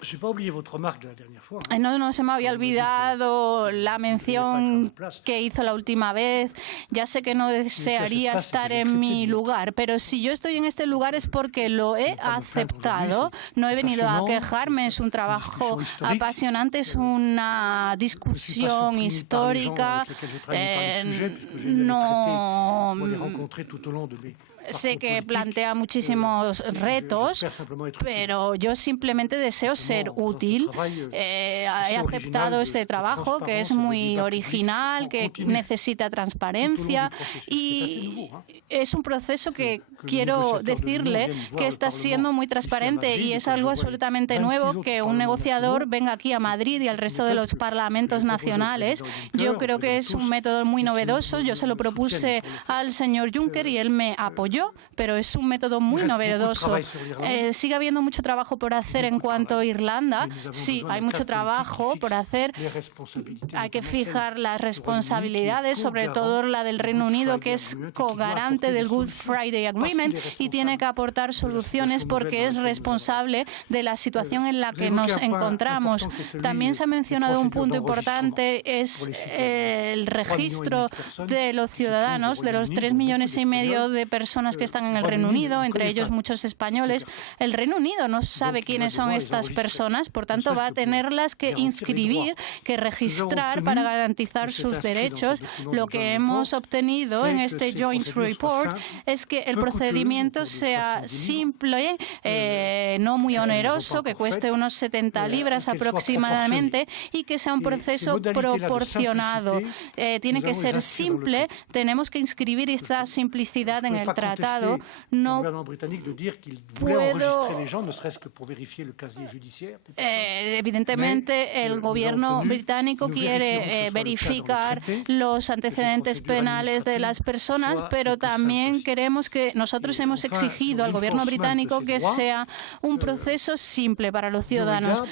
no se me había olvidado la mención que hizo la última vez. Ya sé que no desearía estar en mi lugar, pero si yo estoy en este lugar es porque lo he aceptado. No he venido a quejarme, es un trabajo apasionante, es una discusión histórica. sé que plantea muchísimos retos, pero yo simplemente deseo ser útil. He aceptado este trabajo, que es muy original, que necesita transparencia, y es un proceso que quiero decirle que está siendo muy transparente, y es algo absolutamente nuevo que un negociador venga aquí a Madrid y al resto de los parlamentos nacionales. Yo creo que es un método muy novedoso. Yo se lo propuse al señor Juncker y él me apoyó, pero es un método muy novedoso. Sigue habiendo mucho trabajo por hacer en cuanto a Irlanda. Sí, hay mucho trabajo por hacer. Hay que fijar las responsabilidades, sobre todo la del Reino Unido, que es cogarante del Good Friday Agreement y tiene que aportar soluciones porque es responsable de la situación en la que nos encontramos. También se ha mencionado un punto importante, es el registro de los ciudadanos, de los 3,5 millones de personas que están en el Reino Unido, entre ellos muchos españoles. El Reino Unido no sabe quiénes son estas personas, por tanto va a tenerlas que inscribir, que registrar para garantizar sus derechos. Lo que hemos obtenido en este Joint Report es que el procedimiento sea simple, no muy oneroso, que cueste unos 70 libras aproximadamente, y que sea un proceso proporcionado. Tiene que ser simple, tenemos que inscribir esta simplicidad en el tratado. No puedo... Evidentemente, el gobierno británico quiere verificar los antecedentes penales de las personas, pero también queremos que nosotros hemos exigido al gobierno británico que sea un proceso simple para los ciudadanos.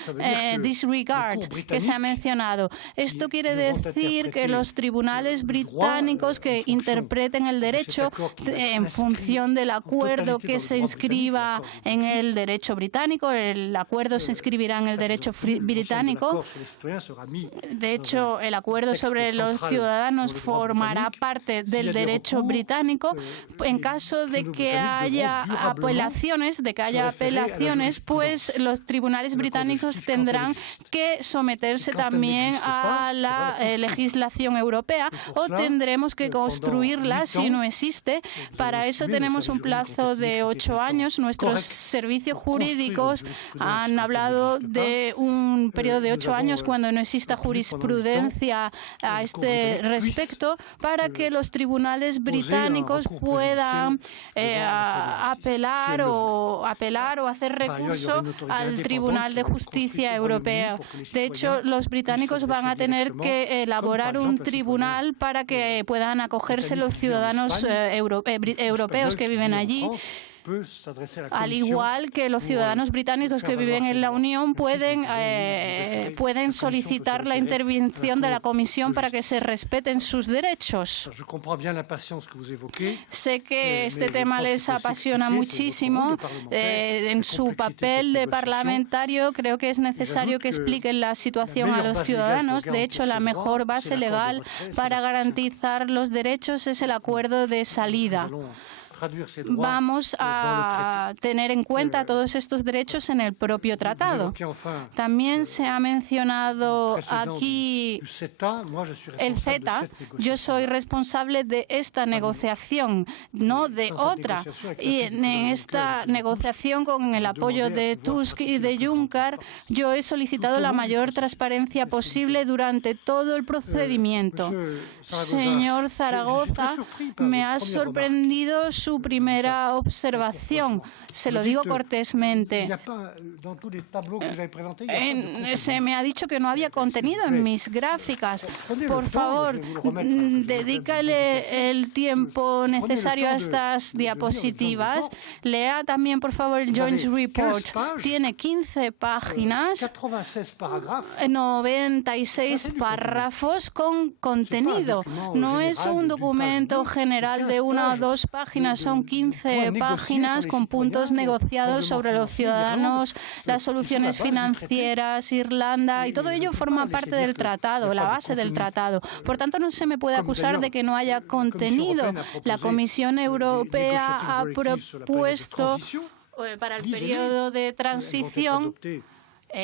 Disregard, que se ha mencionado. Esto quiere decir que los tribunales británicos que interpreten el derecho en función del acuerdo que se inscriba en el derecho británico, el acuerdo se inscribirá en el derecho británico. De hecho, el acuerdo sobre los ciudadanos formará parte del derecho británico. En caso de que haya apelaciones, pues los tribunales británicos tendrán que someterse también a la legislación europea, o tendremos que construirla si no existe. Para eso tenemos un plazo de 8 años. Nuestros servicios jurídicos han hablado de un periodo de 8 años cuando no exista jurisprudencia a este respecto, para que los tribunales británicos puedan apelar o hacer recurso al Tribunal de Justicia Europeo. De hecho, los británicos van a tener que elaborar un tribunal para que puedan acogerse los ciudadanos europeos que viven allí. Al igual que los ciudadanos británicos que viven en la Unión pueden solicitar la intervención de la Comisión para que se respeten sus derechos. Sé que este tema les apasiona muchísimo. En su papel de parlamentario creo que es necesario que expliquen la situación a los ciudadanos. De hecho, la mejor base legal para garantizar los derechos es el acuerdo de salida. Vamos a tener en cuenta todos estos derechos en el propio tratado. También se ha mencionado aquí el CETA. Yo soy responsable de esta negociación, no de otra. Y en esta negociación, con el apoyo de Tusk y de Juncker, yo he solicitado la mayor transparencia posible durante todo el procedimiento. Señor Zaragoza, me ha sorprendido su primera observación. Se lo digo cortésmente. Se me ha dicho que no había contenido en mis gráficas. Por favor, dedícale el tiempo necesario a estas diapositivas. Lea también, por favor, el Joint Report. Tiene 15 páginas, 96 párrafos con contenido. No es un documento general de 1 o 2 páginas, son 15 páginas con puntos negociados sobre los ciudadanos, las soluciones financieras, Irlanda, y todo ello forma parte del tratado, la base del tratado. Por tanto, no se me puede acusar de que no haya contenido. La Comisión Europea ha propuesto para el periodo de transición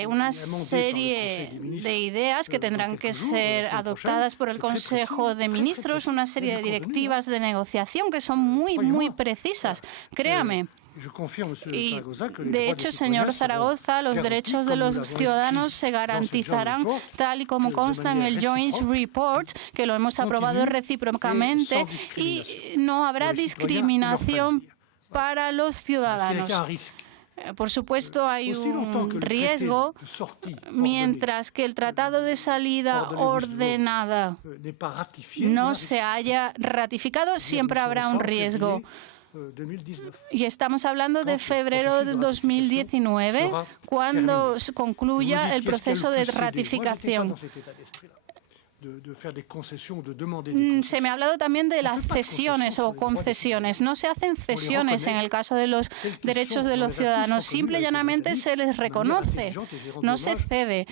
una serie de ideas que tendrán que ser adoptadas por el Consejo de Ministros, una serie de directivas de negociación que son muy precisas. Créame. Y, de hecho, señor Zaragoza, los derechos de los ciudadanos se garantizarán tal y como consta en el Joint Report, que lo hemos aprobado recíprocamente, y no habrá discriminación para los ciudadanos. Por supuesto, hay un riesgo, mientras que el tratado de salida ordenada no se haya ratificado, siempre habrá un riesgo. Y estamos hablando de febrero de 2019, cuando concluya el proceso de ratificación. Se me ha hablado también de las cesiones o concesiones. No se hacen cesiones en el caso de los derechos de los ciudadanos. Simple y llanamente se les reconoce, no se cede.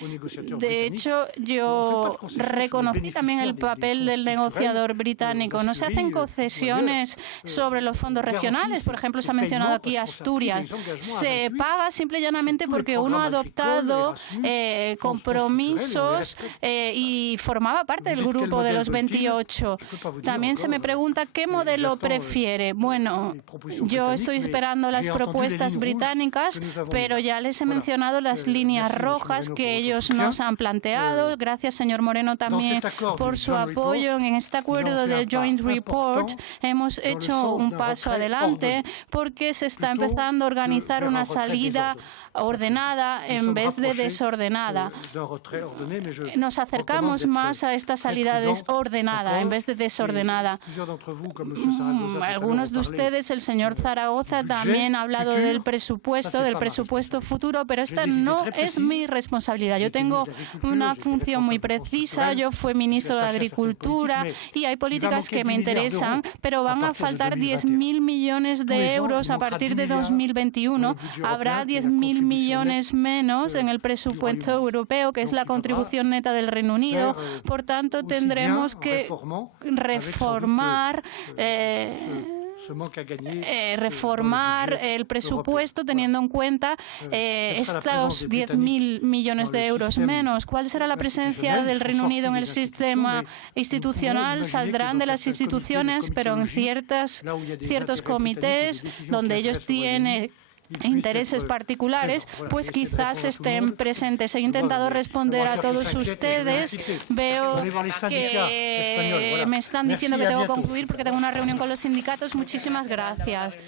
De hecho, yo reconocí también el papel del negociador británico. No se hacen concesiones sobre los fondos regionales. Por ejemplo, se ha mencionado aquí Asturias. Se paga simple y llanamente porque uno ha adoptado compromisos y formaba parte del grupo de los 28. También se me pregunta qué modelo prefiere. Bueno, yo estoy esperando las propuestas británicas, pero ya les he mencionado las líneas rojas que ellos nos han planteado. Gracias, señor Moreno, también por su apoyo en este acuerdo del Joint Report. Hemos hecho un paso adelante porque se está empezando a organizar una salida ordenada en vez de desordenada. Nos acercamos más a esta salida desordenada en vez de desordenada. Algunos de ustedes, el señor Zaragoza, también ha hablado del presupuesto futuro, pero esta no es mi responsabilidad. Yo tengo una función muy precisa. Yo fui ministro de Agricultura y hay políticas que me interesan, pero van a faltar 10.000 millones de euros a partir de 2021. Habrá 10.000 millones menos en el presupuesto europeo, que es la contribución neta del Reino Unido. Por tanto, tendremos que reformar el presupuesto teniendo en cuenta estos 10.000 millones de euros menos. ¿Cuál será la presencia del Reino Unido en el sistema institucional? Saldrán de las instituciones, pero en ciertos comités donde ellos tienen intereses particulares, pues quizás estén presentes. He intentado responder a todos ustedes. Veo que me están diciendo que tengo que concluir porque tengo una reunión con los sindicatos. Muchísimas gracias.